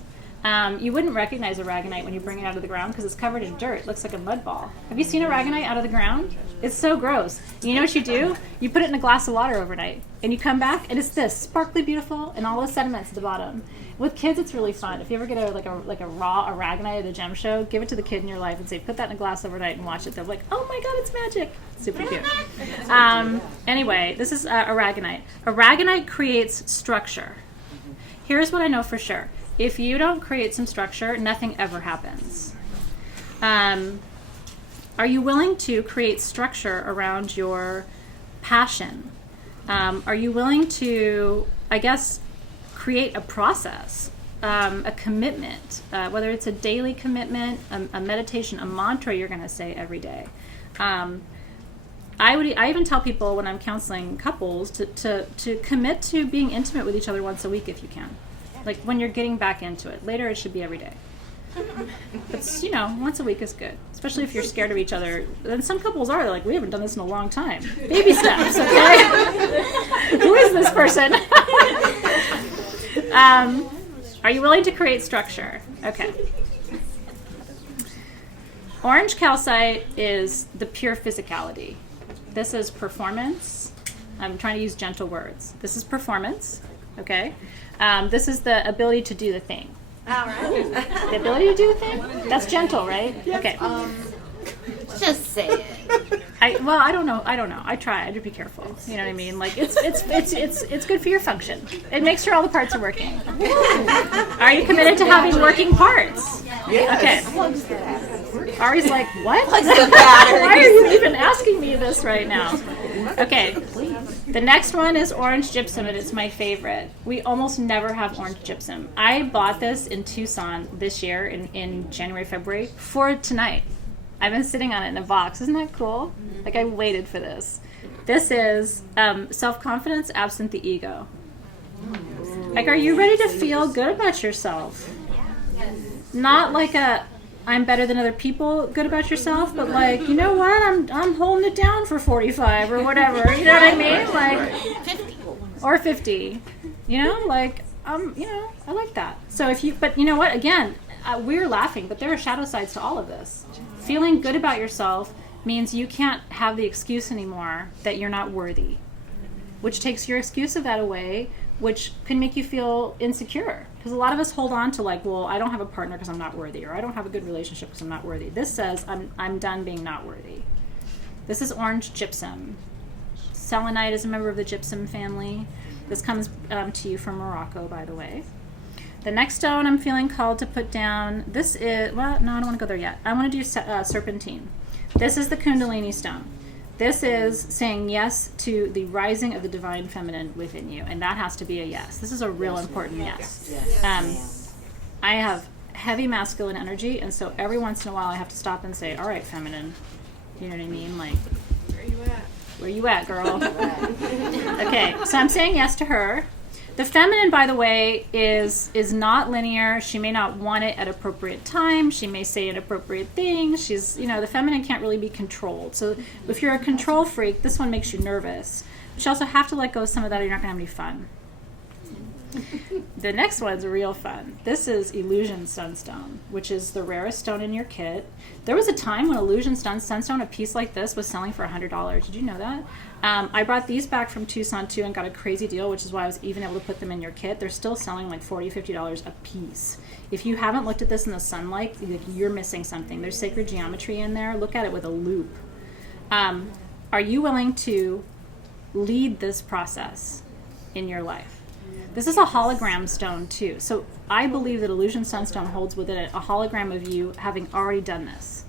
You wouldn't recognize aragonite when you bring it out of the ground because it's covered in dirt. It looks like a mud ball. Have you seen aragonite out of the ground? It's so gross. You know what you do? You put it in a glass of water overnight, and you come back, and it's this sparkly beautiful, and all the sediments at the bottom. With kids, it's really fun. If you ever get a raw aragonite at a gem show, give it to the kid in your life and say, put that in a glass overnight and watch it. They're like, oh my God, it's magic. Super cute. Anyway, this is aragonite. Aragonite creates structure. Here's what I know for sure. If you don't create some structure, nothing ever happens. Are you willing to create structure around your passion? Are you willing to, I guess, create a process, a commitment, whether it's a daily commitment, a meditation, a mantra you're going to say every day? I even tell people when I'm counseling couples to commit to being intimate with each other once a week if you can. Like when you're getting back into it. Later it should be every day. But, once a week is good, especially if you're scared of each other. And some couples are, they're like, we haven't done this in a long time. Baby steps, okay? Who is this person? Are you willing to create structure? Okay. Orange calcite is the pure physicality. This is performance. I'm trying to use gentle words. This is performance, okay? This is the ability to do the thing. All right. The ability to do the thing? That's gentle, right? Okay. Just say it. I don't know. I try. I have to be careful. You know what I mean? Like it's good for your function. It makes sure all the parts are working. Are you committed to having working parts? Yes. Okay. Ari's like, what? Why are you even asking me this right now? Okay. The next one is orange gypsum, and it's my favorite. We almost never have orange gypsum. I bought this in Tucson this year in January, February for tonight. I've been sitting on it in a box. Isn't that cool? Like, I waited for this. This is self-confidence absent the ego. Like, are you ready to feel good about yourself? Not like I'm better than other people good about yourself, but like, you know what? I'm holding it down for 45 or whatever. You know what I mean? Like 50. Or 50. Like I like that. So but you know what? Again, we're laughing, but there are shadow sides to all of this. Feeling good about yourself means you can't have the excuse anymore that you're not worthy, which takes your excuse of that away, which can make you feel insecure. Because a lot of us hold on to like, well, I don't have a partner because I'm not worthy, or I don't have a good relationship because I'm not worthy. This says I'm done being not worthy. This is orange gypsum. Selenite is a member of the gypsum family. This comes to you from Morocco, by the way. The next stone I'm feeling called to put down, this is, no, I don't want to go there yet. I want to do serpentine. This is the Kundalini stone. This is saying yes to the rising of the divine feminine within you, and that has to be a yes. This is a real important yes. I have heavy masculine energy, and so every once in a while I have to stop and say, all right, feminine. You know what I mean? Like, where you at? Where you at, girl? Okay, so I'm saying yes to her. The feminine, by the way, is not linear. She may not want it at appropriate time. She may say inappropriate things. The feminine can't really be controlled. So if you're a control freak, this one makes you nervous. But you also have to let go of some of that or you're not going to have any fun. The next one's real fun. This is Illusion Sunstone, which is the rarest stone in your kit. There was a time when Illusion Sunstone, a piece like this, was selling for $100. Did you know that? I brought these back from Tucson too and got a crazy deal, which is why I was even able to put them in your kit. They're still selling like $40, $50 a piece. If you haven't looked at this in the sunlight, you're missing something. There's sacred geometry in there. Look at it with a loop. Are you willing to lead this process in your life? This is a hologram stone too. So I believe that Illusion Sunstone holds within it a hologram of you having already done this.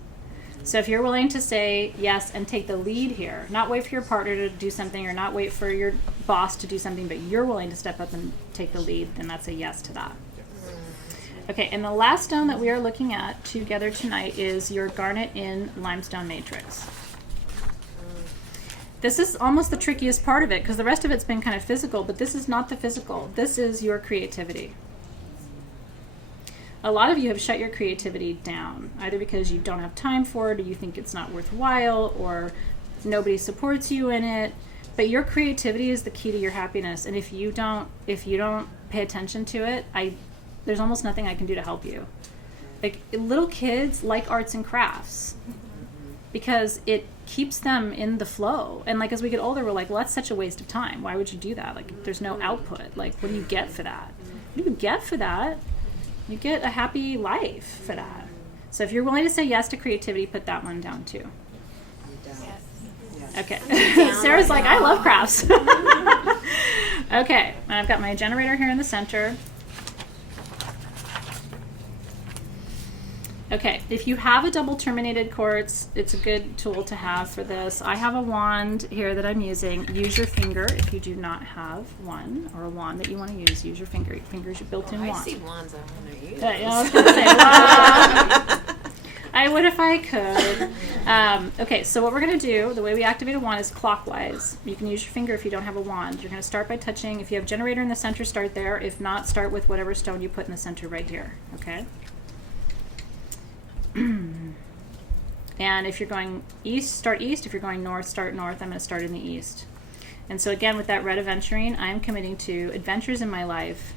So if you're willing to say yes and take the lead here, not wait for your partner to do something or not wait for your boss to do something, but you're willing to step up and take the lead, then that's a yes to that. Okay, and the last stone that we are looking at together tonight is your garnet in limestone matrix. This is almost the trickiest part of it because the rest of it's been kind of physical, but this is not the physical. This is your creativity. A lot of you have shut your creativity down, either because you don't have time for it, or you think it's not worthwhile, or nobody supports you in it. But your creativity is the key to your happiness, and if you don't pay attention to it, there's almost nothing I can do to help you. Like, little kids like arts and crafts because it keeps them in the flow. And like, as we get older, we're like, well, that's such a waste of time. Why would you do that? Like, there's no output. Like, what do you get for that? What do you get for that? You get a happy life for that. So if you're willing to say yes to creativity, put that one down too. Okay. Sarah's like, I love crafts. Okay. And I've got my generator here in the center. Okay. If you have a double terminated quartz, it's a good tool to have for this. I have a wand here that I'm using. Use your finger if you do not have one, or a wand that you want to use. Use your finger. Your finger's your built-in wand. I see wands I want to use. Yeah, I was going to say, wow. I would if I could. Okay, so what we're going to do, the way we activate a wand is clockwise. You can use your finger if you don't have a wand. You're going to start by touching. If you have generator in the center, start there. If not, start with whatever stone you put in the center right here. Okay? And if you're going east, start east. If you're going north, start north. I'm going to start in the east. And so again, with that red aventurine, I'm committing to adventures in my life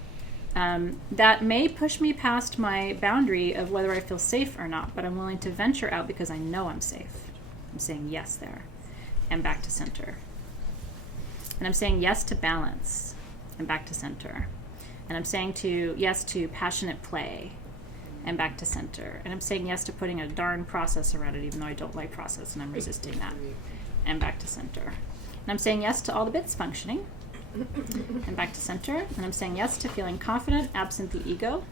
that may push me past my boundary of whether I feel safe or not, but I'm willing to venture out because I know I'm safe. I'm saying yes there. And back to center. And I'm saying yes to balance. And back to center. And I'm saying yes to passionate play. And back to center. And I'm saying yes to putting a darn process around it, even though I don't like process and I'm resisting that. And back to center. And I'm saying yes to all the bits functioning. And back to center. And I'm saying yes to feeling confident, absent the ego.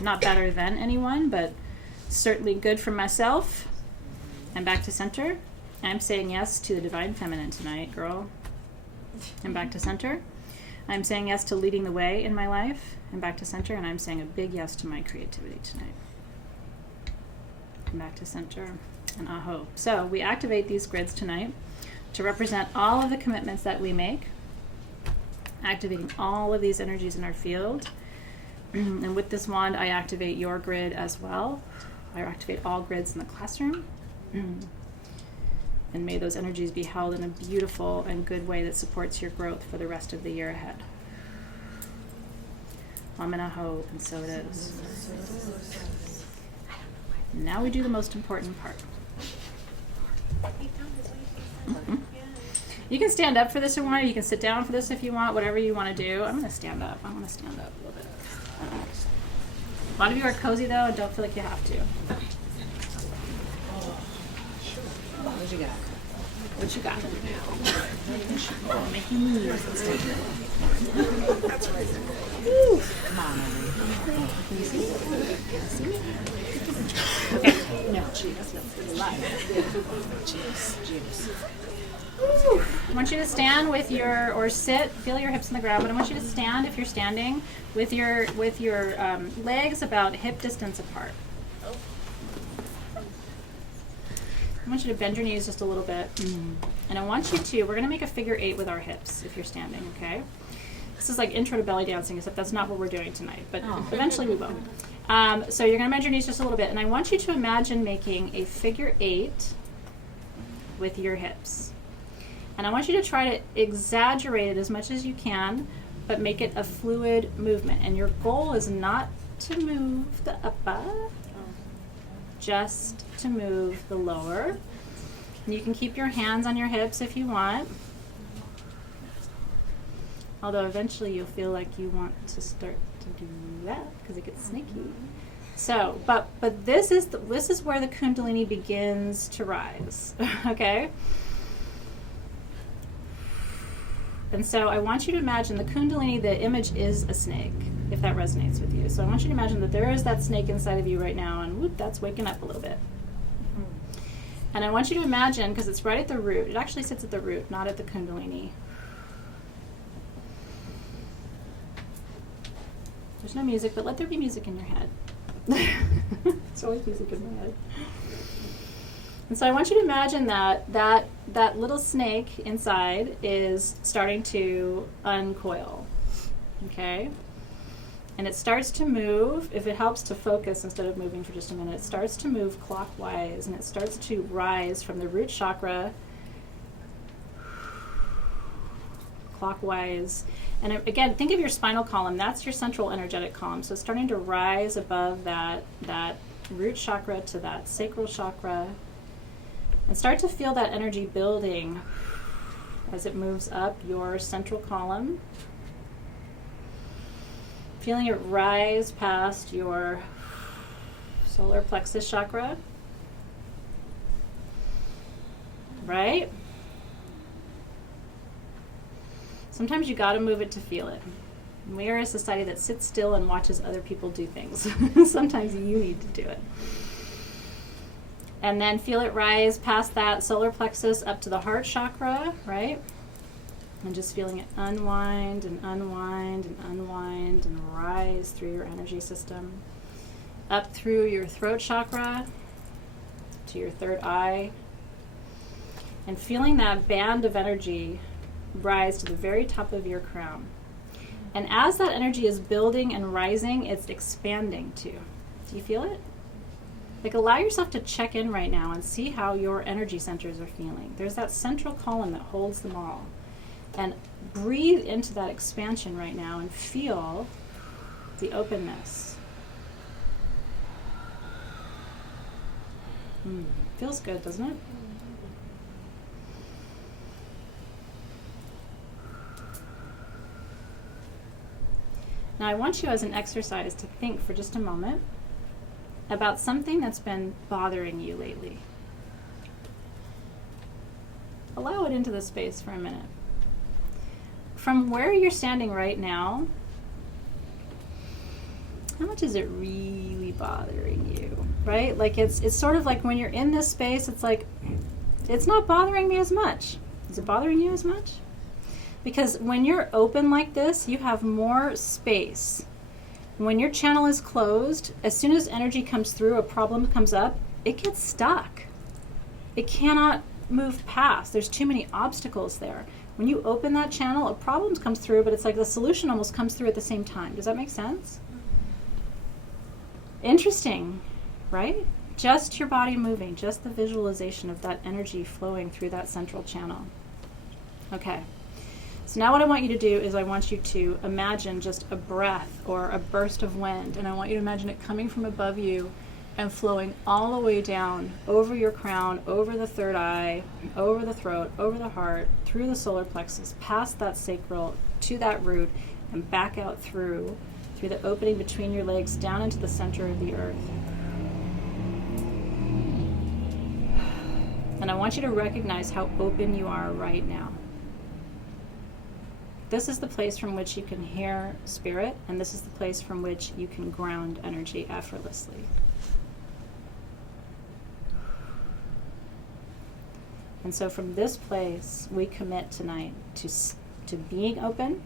Not better than anyone, but certainly good for myself. And back to center. I'm saying yes to the divine feminine tonight, girl. And back to center. I'm saying yes to leading the way in my life. And back to center. And I'm saying a big yes to my creativity tonight. And back to center. And aho. So we activate these grids tonight to represent all of the commitments that we make. Activating all of these energies in our field. And with this wand, I activate your grid as well. I activate all grids in the classroom. And may those energies be held in a beautiful and good way that supports your growth for the rest of the year ahead. Amen-aho, and so it is. Now we do the most important part. Mm-hmm. You can stand up for this if you want, or you can sit down for this if you want, whatever you want to do. I'm going to stand up. I want to stand up a little bit. A lot of you are cozy, though, and don't feel like you have to. What you got? What you got? Oh, making moves. That's right. Come on, Emily. Can you see? Can you see? Okay. No, cheers. That's live. Cheers. I want you to stand with your, or sit, feel your hips on the ground, but I want you to stand, if you're standing, with your legs about hip distance apart. I want you to bend your knees just a little bit. And I want you to, we're going to make a figure 8 with our hips if you're standing, okay? This is like intro to belly dancing, except that's not what we're doing tonight, but eventually we will. So you're going to bend your knees just a little bit, and I want you to imagine making a figure 8 with your hips. And I want you to try to exaggerate it as much as you can, but make it a fluid movement. And your goal is not to move the upper, just to move the lower. And you can keep your hands on your hips if you want. Although eventually you'll feel like you want to start to do that because it gets snaky. So, but this is where the Kundalini begins to rise. Okay? And so I want you to imagine the Kundalini, the image is a snake, if that resonates with you. So I want you to imagine that there is that snake inside of you right now, and whoop, that's waking up a little bit. And I want you to imagine, because it's right at the root, it actually sits at the root, not at the Kundalini. There's no music, but let there be music in your head. There's always music in my head. And so I want you to imagine that little snake inside is starting to uncoil, okay? And it starts to move, if it helps to focus instead of moving for just a minute, it starts to move clockwise, and it starts to rise from the root chakra clockwise. And again, think of your spinal column. That's your central energetic column. So it's starting to rise above that root chakra to that sacral chakra. And start to feel that energy building as it moves up your central column. Feeling it rise past your solar plexus chakra. Right? Sometimes you got to move it to feel it. We are a society that sits still and watches other people do things. Sometimes you need to do it. And then feel it rise past that solar plexus up to the heart chakra, right? And just feeling it unwind and unwind and unwind and rise through your energy system. Up through your throat chakra to your third eye. And feeling that band of energy rise to the very top of your crown. And as that energy is building and rising, it's expanding too. Do you feel it? Like, allow yourself to check in right now and see how your energy centers are feeling. There's that central column that holds them all. And breathe into that expansion right now and feel the openness. Feels good, doesn't it? Now I want you, as an exercise, to think for just a moment about something that's been bothering you lately. Allow it into the space for a minute. From where you're standing right now, how much is it really bothering you, right? Like it's sort of like when you're in this space, it's like, it's not bothering me as much. Is it bothering you as much? Because when you're open like this, you have more space. When your channel is closed, as soon as energy comes through, a problem comes up, it gets stuck. It cannot move past. There's too many obstacles there. When you open that channel, a problem comes through, but it's like the solution almost comes through at the same time. Does that make sense? Interesting, right? Just your body moving, just the visualization of that energy flowing through that central channel. Okay. So now what I want you to do is I want you to imagine just a breath or a burst of wind, and I want you to imagine it coming from above you and flowing all the way down over your crown, over the third eye, over the throat, over the heart, through the solar plexus, past that sacral, to that root, and back out through the opening between your legs, down into the center of the earth. And I want you to recognize how open you are right now. This is the place from which you can hear spirit, and this is the place from which you can ground energy effortlessly. And so from this place, we commit tonight to being open.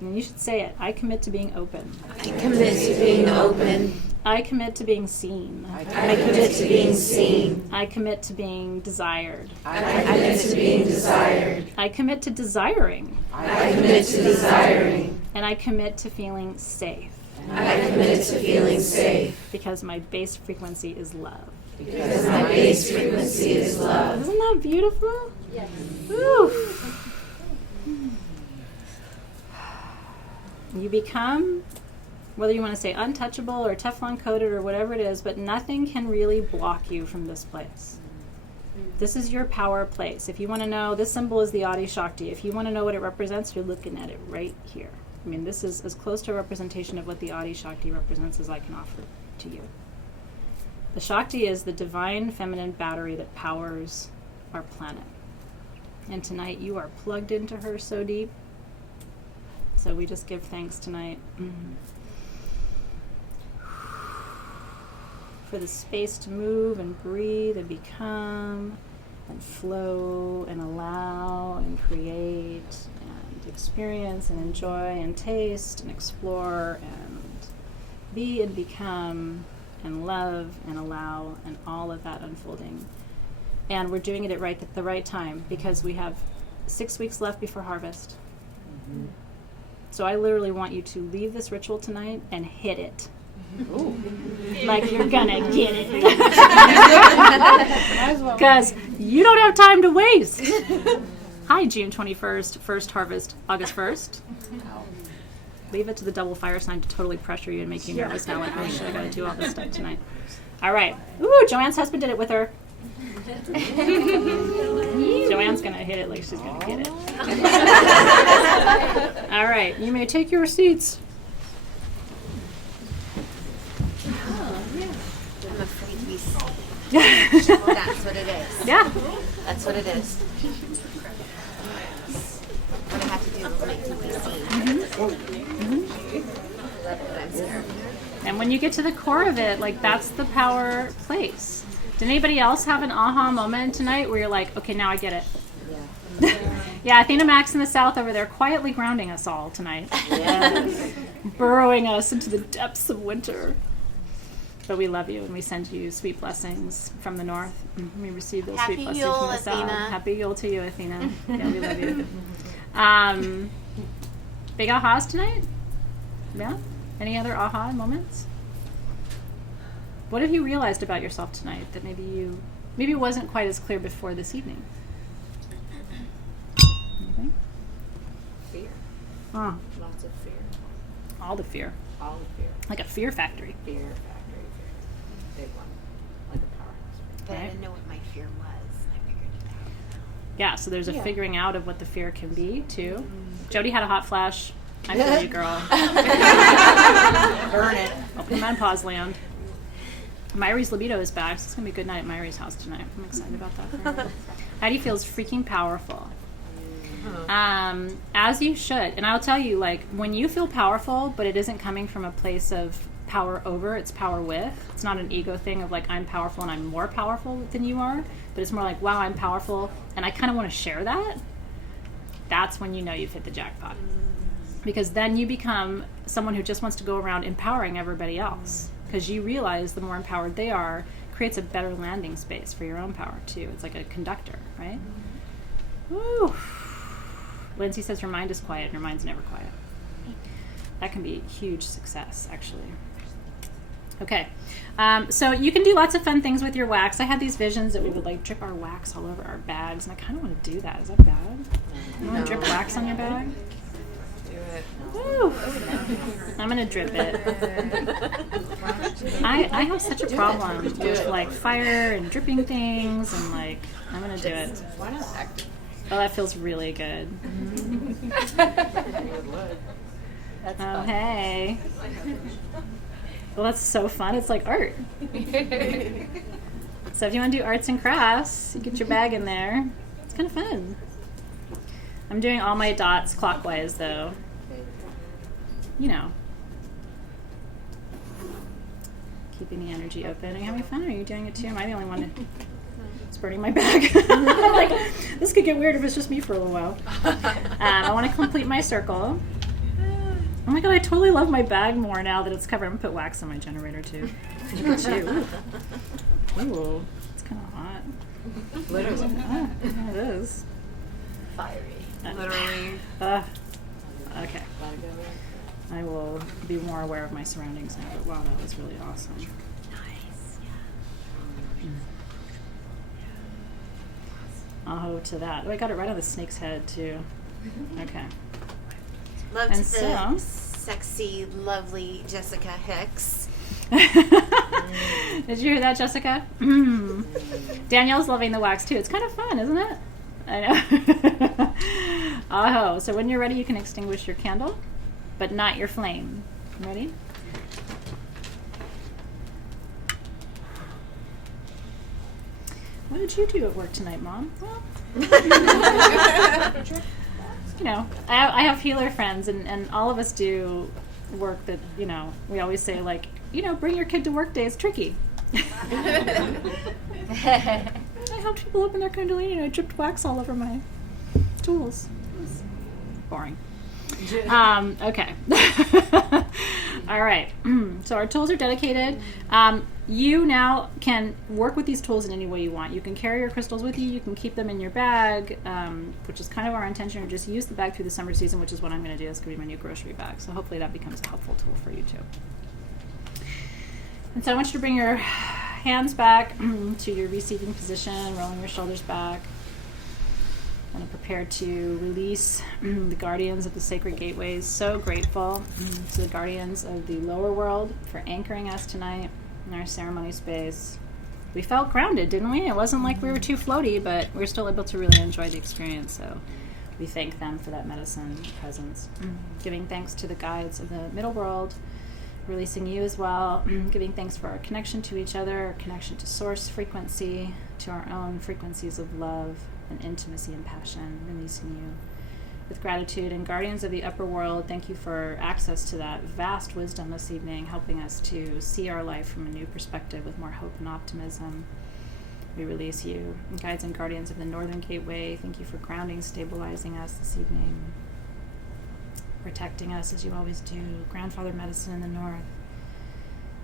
And you should say it. I commit to being open. I commit to being open. I commit to being seen. I commit to being seen. I commit to being desired. I commit to being desired. I commit to desiring. I commit to desiring. And I commit to feeling safe. I commit to feeling safe. Because my base frequency is love. Because my base frequency is love. Isn't that beautiful? Yes. Woo. You become, whether you want to say untouchable or Teflon coated or whatever it is, but nothing can really block you from this place. This is your power place. If you want to know, this symbol is the Adi Shakti. If you want to know what it represents, you're looking at it right here. I mean, this is as close to a representation of what the Adi Shakti represents as I can offer to you. The Shakti is the divine feminine battery that powers our planet. And tonight you are plugged into her so deep. So we just give thanks tonight for the space to move and breathe and become and flow and allow and create and experience and enjoy and taste and explore and be and become and love and allow and all of that unfolding. And we're doing it at the right time because we have 6 weeks left before harvest. Mm-hmm. So I literally want you to leave this ritual tonight and hit it. Ooh. Like you're gonna get it. Because you don't have time to waste. Hi, June 21st, first harvest, August 1st. Leave it to the double fire sign to totally pressure you and make you nervous now. Like, oh shit, I gotta do all this stuff tonight. All right. Ooh, Joanne's husband did it with her. Joanne's gonna hit it like she's gonna get it. All right, you may take your seats. I'm afraid to be seen. That's what it is. Yeah. That's what it is. What I have to do to make me seen. But I'm scared. And when you get to the core of it, like, that's the power place. Did anybody else have an aha moment tonight where you're like, okay, now I get it? Yeah. Yeah, Athena Max in the south over there quietly grounding us all tonight. Yes. Burrowing us into the depths of winter. But we love you and we send you sweet blessings from the north. We receive those Happy sweet blessings Yule, from the Athena. south. Happy Yule to you, Athena. Yeah, we love you. Big ahas tonight? Yeah? Any other aha moments? What have you realized about yourself tonight that maybe it wasn't quite as clear before this evening? Anything? Fear. Oh, Lots of fear. all the fear. All the fear. Like a fear factory. Fear factory. Fear. Big one. Like a powerhouse. But I Right. didn't know what my fear was. I figured it out. Yeah, so there's a Yeah. figuring out of what the fear can be, too. Jody had a hot flash. I feel you, girl. Burn it. Open menopause land. Myri's libido is back, so it's going to be a good night at Myri's house tonight. I'm excited about that for her. Hattie feels freaking powerful. As you should. And I'll tell you, like, when you feel powerful, but it isn't coming from a place of power over, it's power with. It's not an ego thing of, like, I'm powerful and I'm more powerful than you are. But it's more like, wow, I'm powerful, and I kind of want to share that. That's when you know you've hit the jackpot. Because then you become someone who just wants to go around empowering everybody else. Because you realize the more empowered they are, creates a better landing space for your own power, too. It's like a conductor, right? Woo! Lindsay says her mind is quiet, and her mind's never quiet. That can be a huge success, actually. Okay. So you can do lots of fun things with your wax. I had these visions that we would, like, drip our wax all over our bags, and I kind of want to do that. Is that bad? You want to drip wax on your bag? Woo. I'm gonna drip it. I have such a problem with, like, fire and dripping things, and, like, I'm gonna do it. Why not? Oh, that feels really good. Oh, hey. Well, that's so fun. It's like art. So if you want to do arts and crafts, you get your bag in there. It's kind of fun. I'm doing all my dots clockwise, though. You know. Keeping the energy open. Are you having fun? Or are you doing it too? Am I the only one that's burning my bag? Like, this could get weird if it's just me for a little while. I want to complete my circle. Oh my god, I totally love my bag more now that it's covered. I'm going to put wax on my generator too. Look at you. Ooh, it's kind of hot. Literally. Yeah, it is. Fiery. Literally. Okay. I will be more aware of my surroundings now, but wow, that was really awesome. Nice. Aho to that. Oh, I got it right on the snake's head, too. Okay. Love And the so- sexy, lovely Jessica Hicks. Did you hear that, Jessica? Danielle's loving the wax, too. It's kind of fun, isn't it? I know. Aho. So when you're ready, you can extinguish your candle, but not your flame. Ready? What did you do at work tonight, Mom? Well, you know, I have healer friends, and all of us do work that, you know, we always say, like, you know, bring your kid to work day is tricky. I helped people open their Kundalini, and I dripped wax all over my tools. It was boring. Okay. All right. So our tools are dedicated. You now can work with these tools in any way you want. You can carry your crystals with you. You can keep them in your bag, which is kind of our intention, or just use the bag through the summer season, which is what I'm going to do. That's going to be my new grocery bag. So hopefully that becomes a helpful tool for you too. And so I want you to bring your hands back to your receiving position, rolling your shoulders back. And prepare to release the guardians of the sacred gateways. So grateful to the guardians of the lower world for anchoring us tonight in our ceremony space. We felt grounded, didn't we? It wasn't like we were too floaty, but we were still able to really enjoy the experience. So we thank them for that medicine presence. Giving thanks to the guides of the middle world, releasing you as well. Giving thanks for our connection to each other, our connection to source frequency, to our own frequencies of love and intimacy and passion, releasing you with gratitude. And guardians of the upper world, thank you for access to that vast wisdom this evening, helping us to see our life from a new perspective with more hope and optimism. We release you. And guides and guardians of the northern gateway, thank you for grounding, stabilizing us this evening, protecting us as you always do. Grandfather medicine in the north,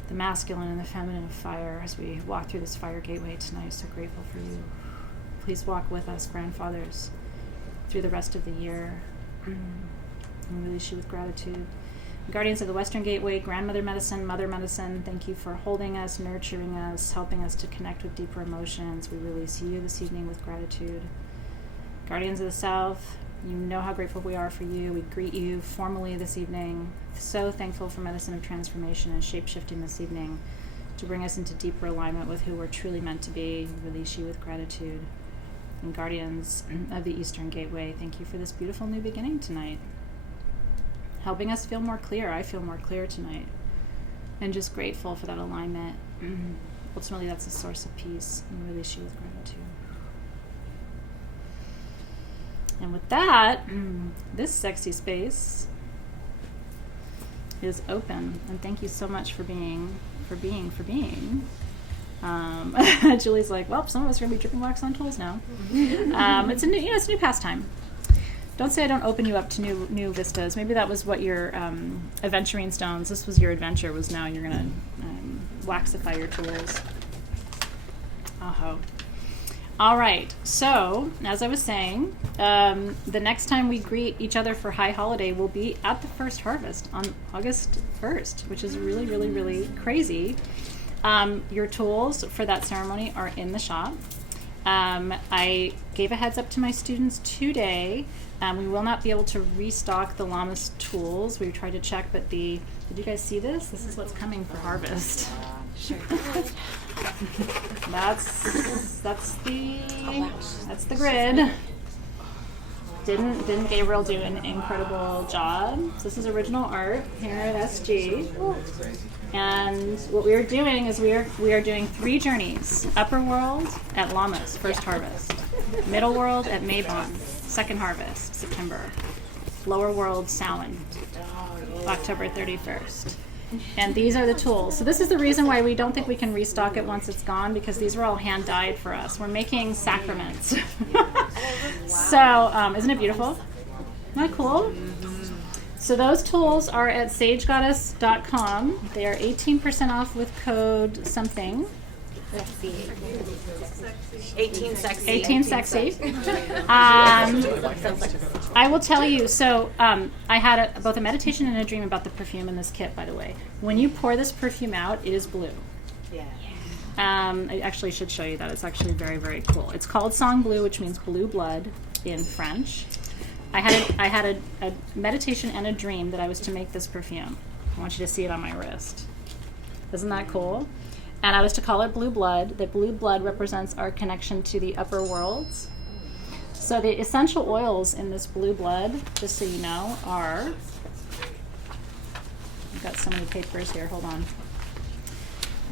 the masculine and the feminine of fire as we walk through this fire gateway tonight. So grateful for you. Please walk with us, grandfathers, through the rest of the year. And release you with gratitude. Guardians of the Western Gateway, grandmother medicine, mother medicine, thank you for holding us, nurturing us, helping us to connect with deeper emotions. We release you this evening with gratitude. Guardians of the South, you know how grateful we are for you. We greet you formally this evening. So thankful for medicine of transformation and shape-shifting this evening to bring us into deeper alignment with who we're truly meant to be. Release you with gratitude. And guardians of the Eastern Gateway, thank you for this beautiful new beginning tonight. Helping us feel more clear. I feel more clear tonight. And just grateful for that alignment. Ultimately, that's the source of peace. And release you with gratitude. And with that, this sexy space is open. And thank you so much for being. Julie's like, well, some of us are going to be dripping wax on tools now. It's a new pastime. Don't say I don't open you up to new vistas. Maybe that was what your aventurine stones. This was your adventure. Was now you're going to waxify your tools. Oh. All right. So as I was saying, the next time we greet each other for High Holiday will be at the first harvest on August 1st, which is really, really, really crazy. Your tools for that ceremony are in the shop. I gave a heads up to my students today. We will not be able to restock the Llamas tools. We tried to check, but did you guys see this? This is what's coming for harvest. That's the grid. Didn't Gabriel do an incredible job? So this is original art here at SG. And what we are doing is we are doing 3 journeys. Upper world at Llamas, first harvest. Middle world at Maybon, second harvest, September. Lower world, Samhain, October 31st. And these are the tools. So this is the reason why we don't think we can restock it once it's gone, because these were all hand dyed for us. We're making sacraments. So isn't it beautiful? Isn't that cool? So those tools are at sagegoddess.com. They are 18% off with code something. Let's see. 18 sexy. 18 sexy. I will tell you, so I had both a meditation and a dream about the perfume in this kit, by the way. When you pour this perfume out, it is blue. Yeah. I actually should show you that. It's actually very, very cool. It's called Sang Bleu, which means blue blood in French. I had a meditation and a dream that I was to make this perfume. I want you to see it on my wrist. Isn't that cool? And I was to call it blue blood. That blue blood represents our connection to the upper worlds. So the essential oils in this blue blood, just so you know, are... I've got so many papers here. Hold on.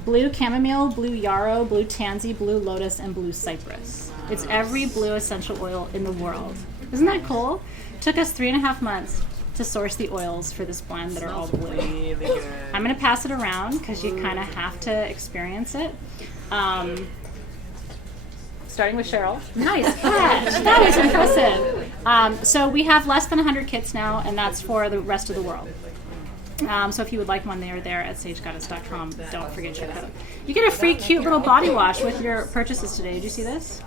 Blue chamomile, blue yarrow, blue tansy, blue lotus, and blue cypress. It's every blue essential oil in the world. Isn't that cool? Took us 3.5 months to source the oils for this blend that are all blue. Really good. I'm going to pass it around because you kind of have to experience it. Starting with Cheryl. Nice catch. That was impressive. So we have less than 100 kits now, and that's for the rest of the world. So if you would like one, they are there at sagegoddess.com. Don't forget your code. You get a free cute little body wash with your purchases today. Did you see this?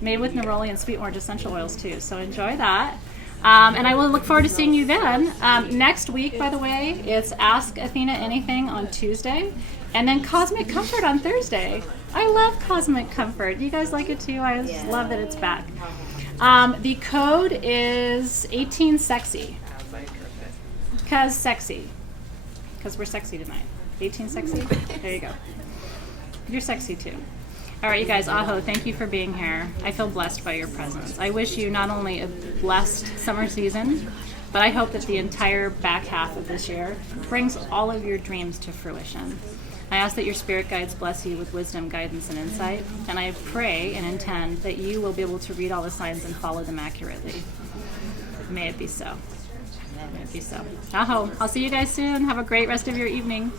Made with neroli and sweet orange essential oils too. So enjoy that. And I will look forward to seeing you then. Next week, by the way, it's Ask Athena Anything on Tuesday. And then Cosmic Comfort on Thursday. I love Cosmic Comfort. You guys like it too? I just love that it's back. The code is 18sexy. Because sexy. Because we're sexy tonight. 18 sexy? There you go. You're sexy too. All right, you guys, Aho, thank you for being here. I feel blessed by your presence. I wish you not only a blessed summer season, but I hope that the entire back half of this year brings all of your dreams to fruition. I ask that your spirit guides bless you with wisdom, guidance, and insight, and I pray and intend that you will be able to read all the signs and follow them accurately. May it be so. May it be so. Aho. I'll see you guys soon. Have a great rest of your evening.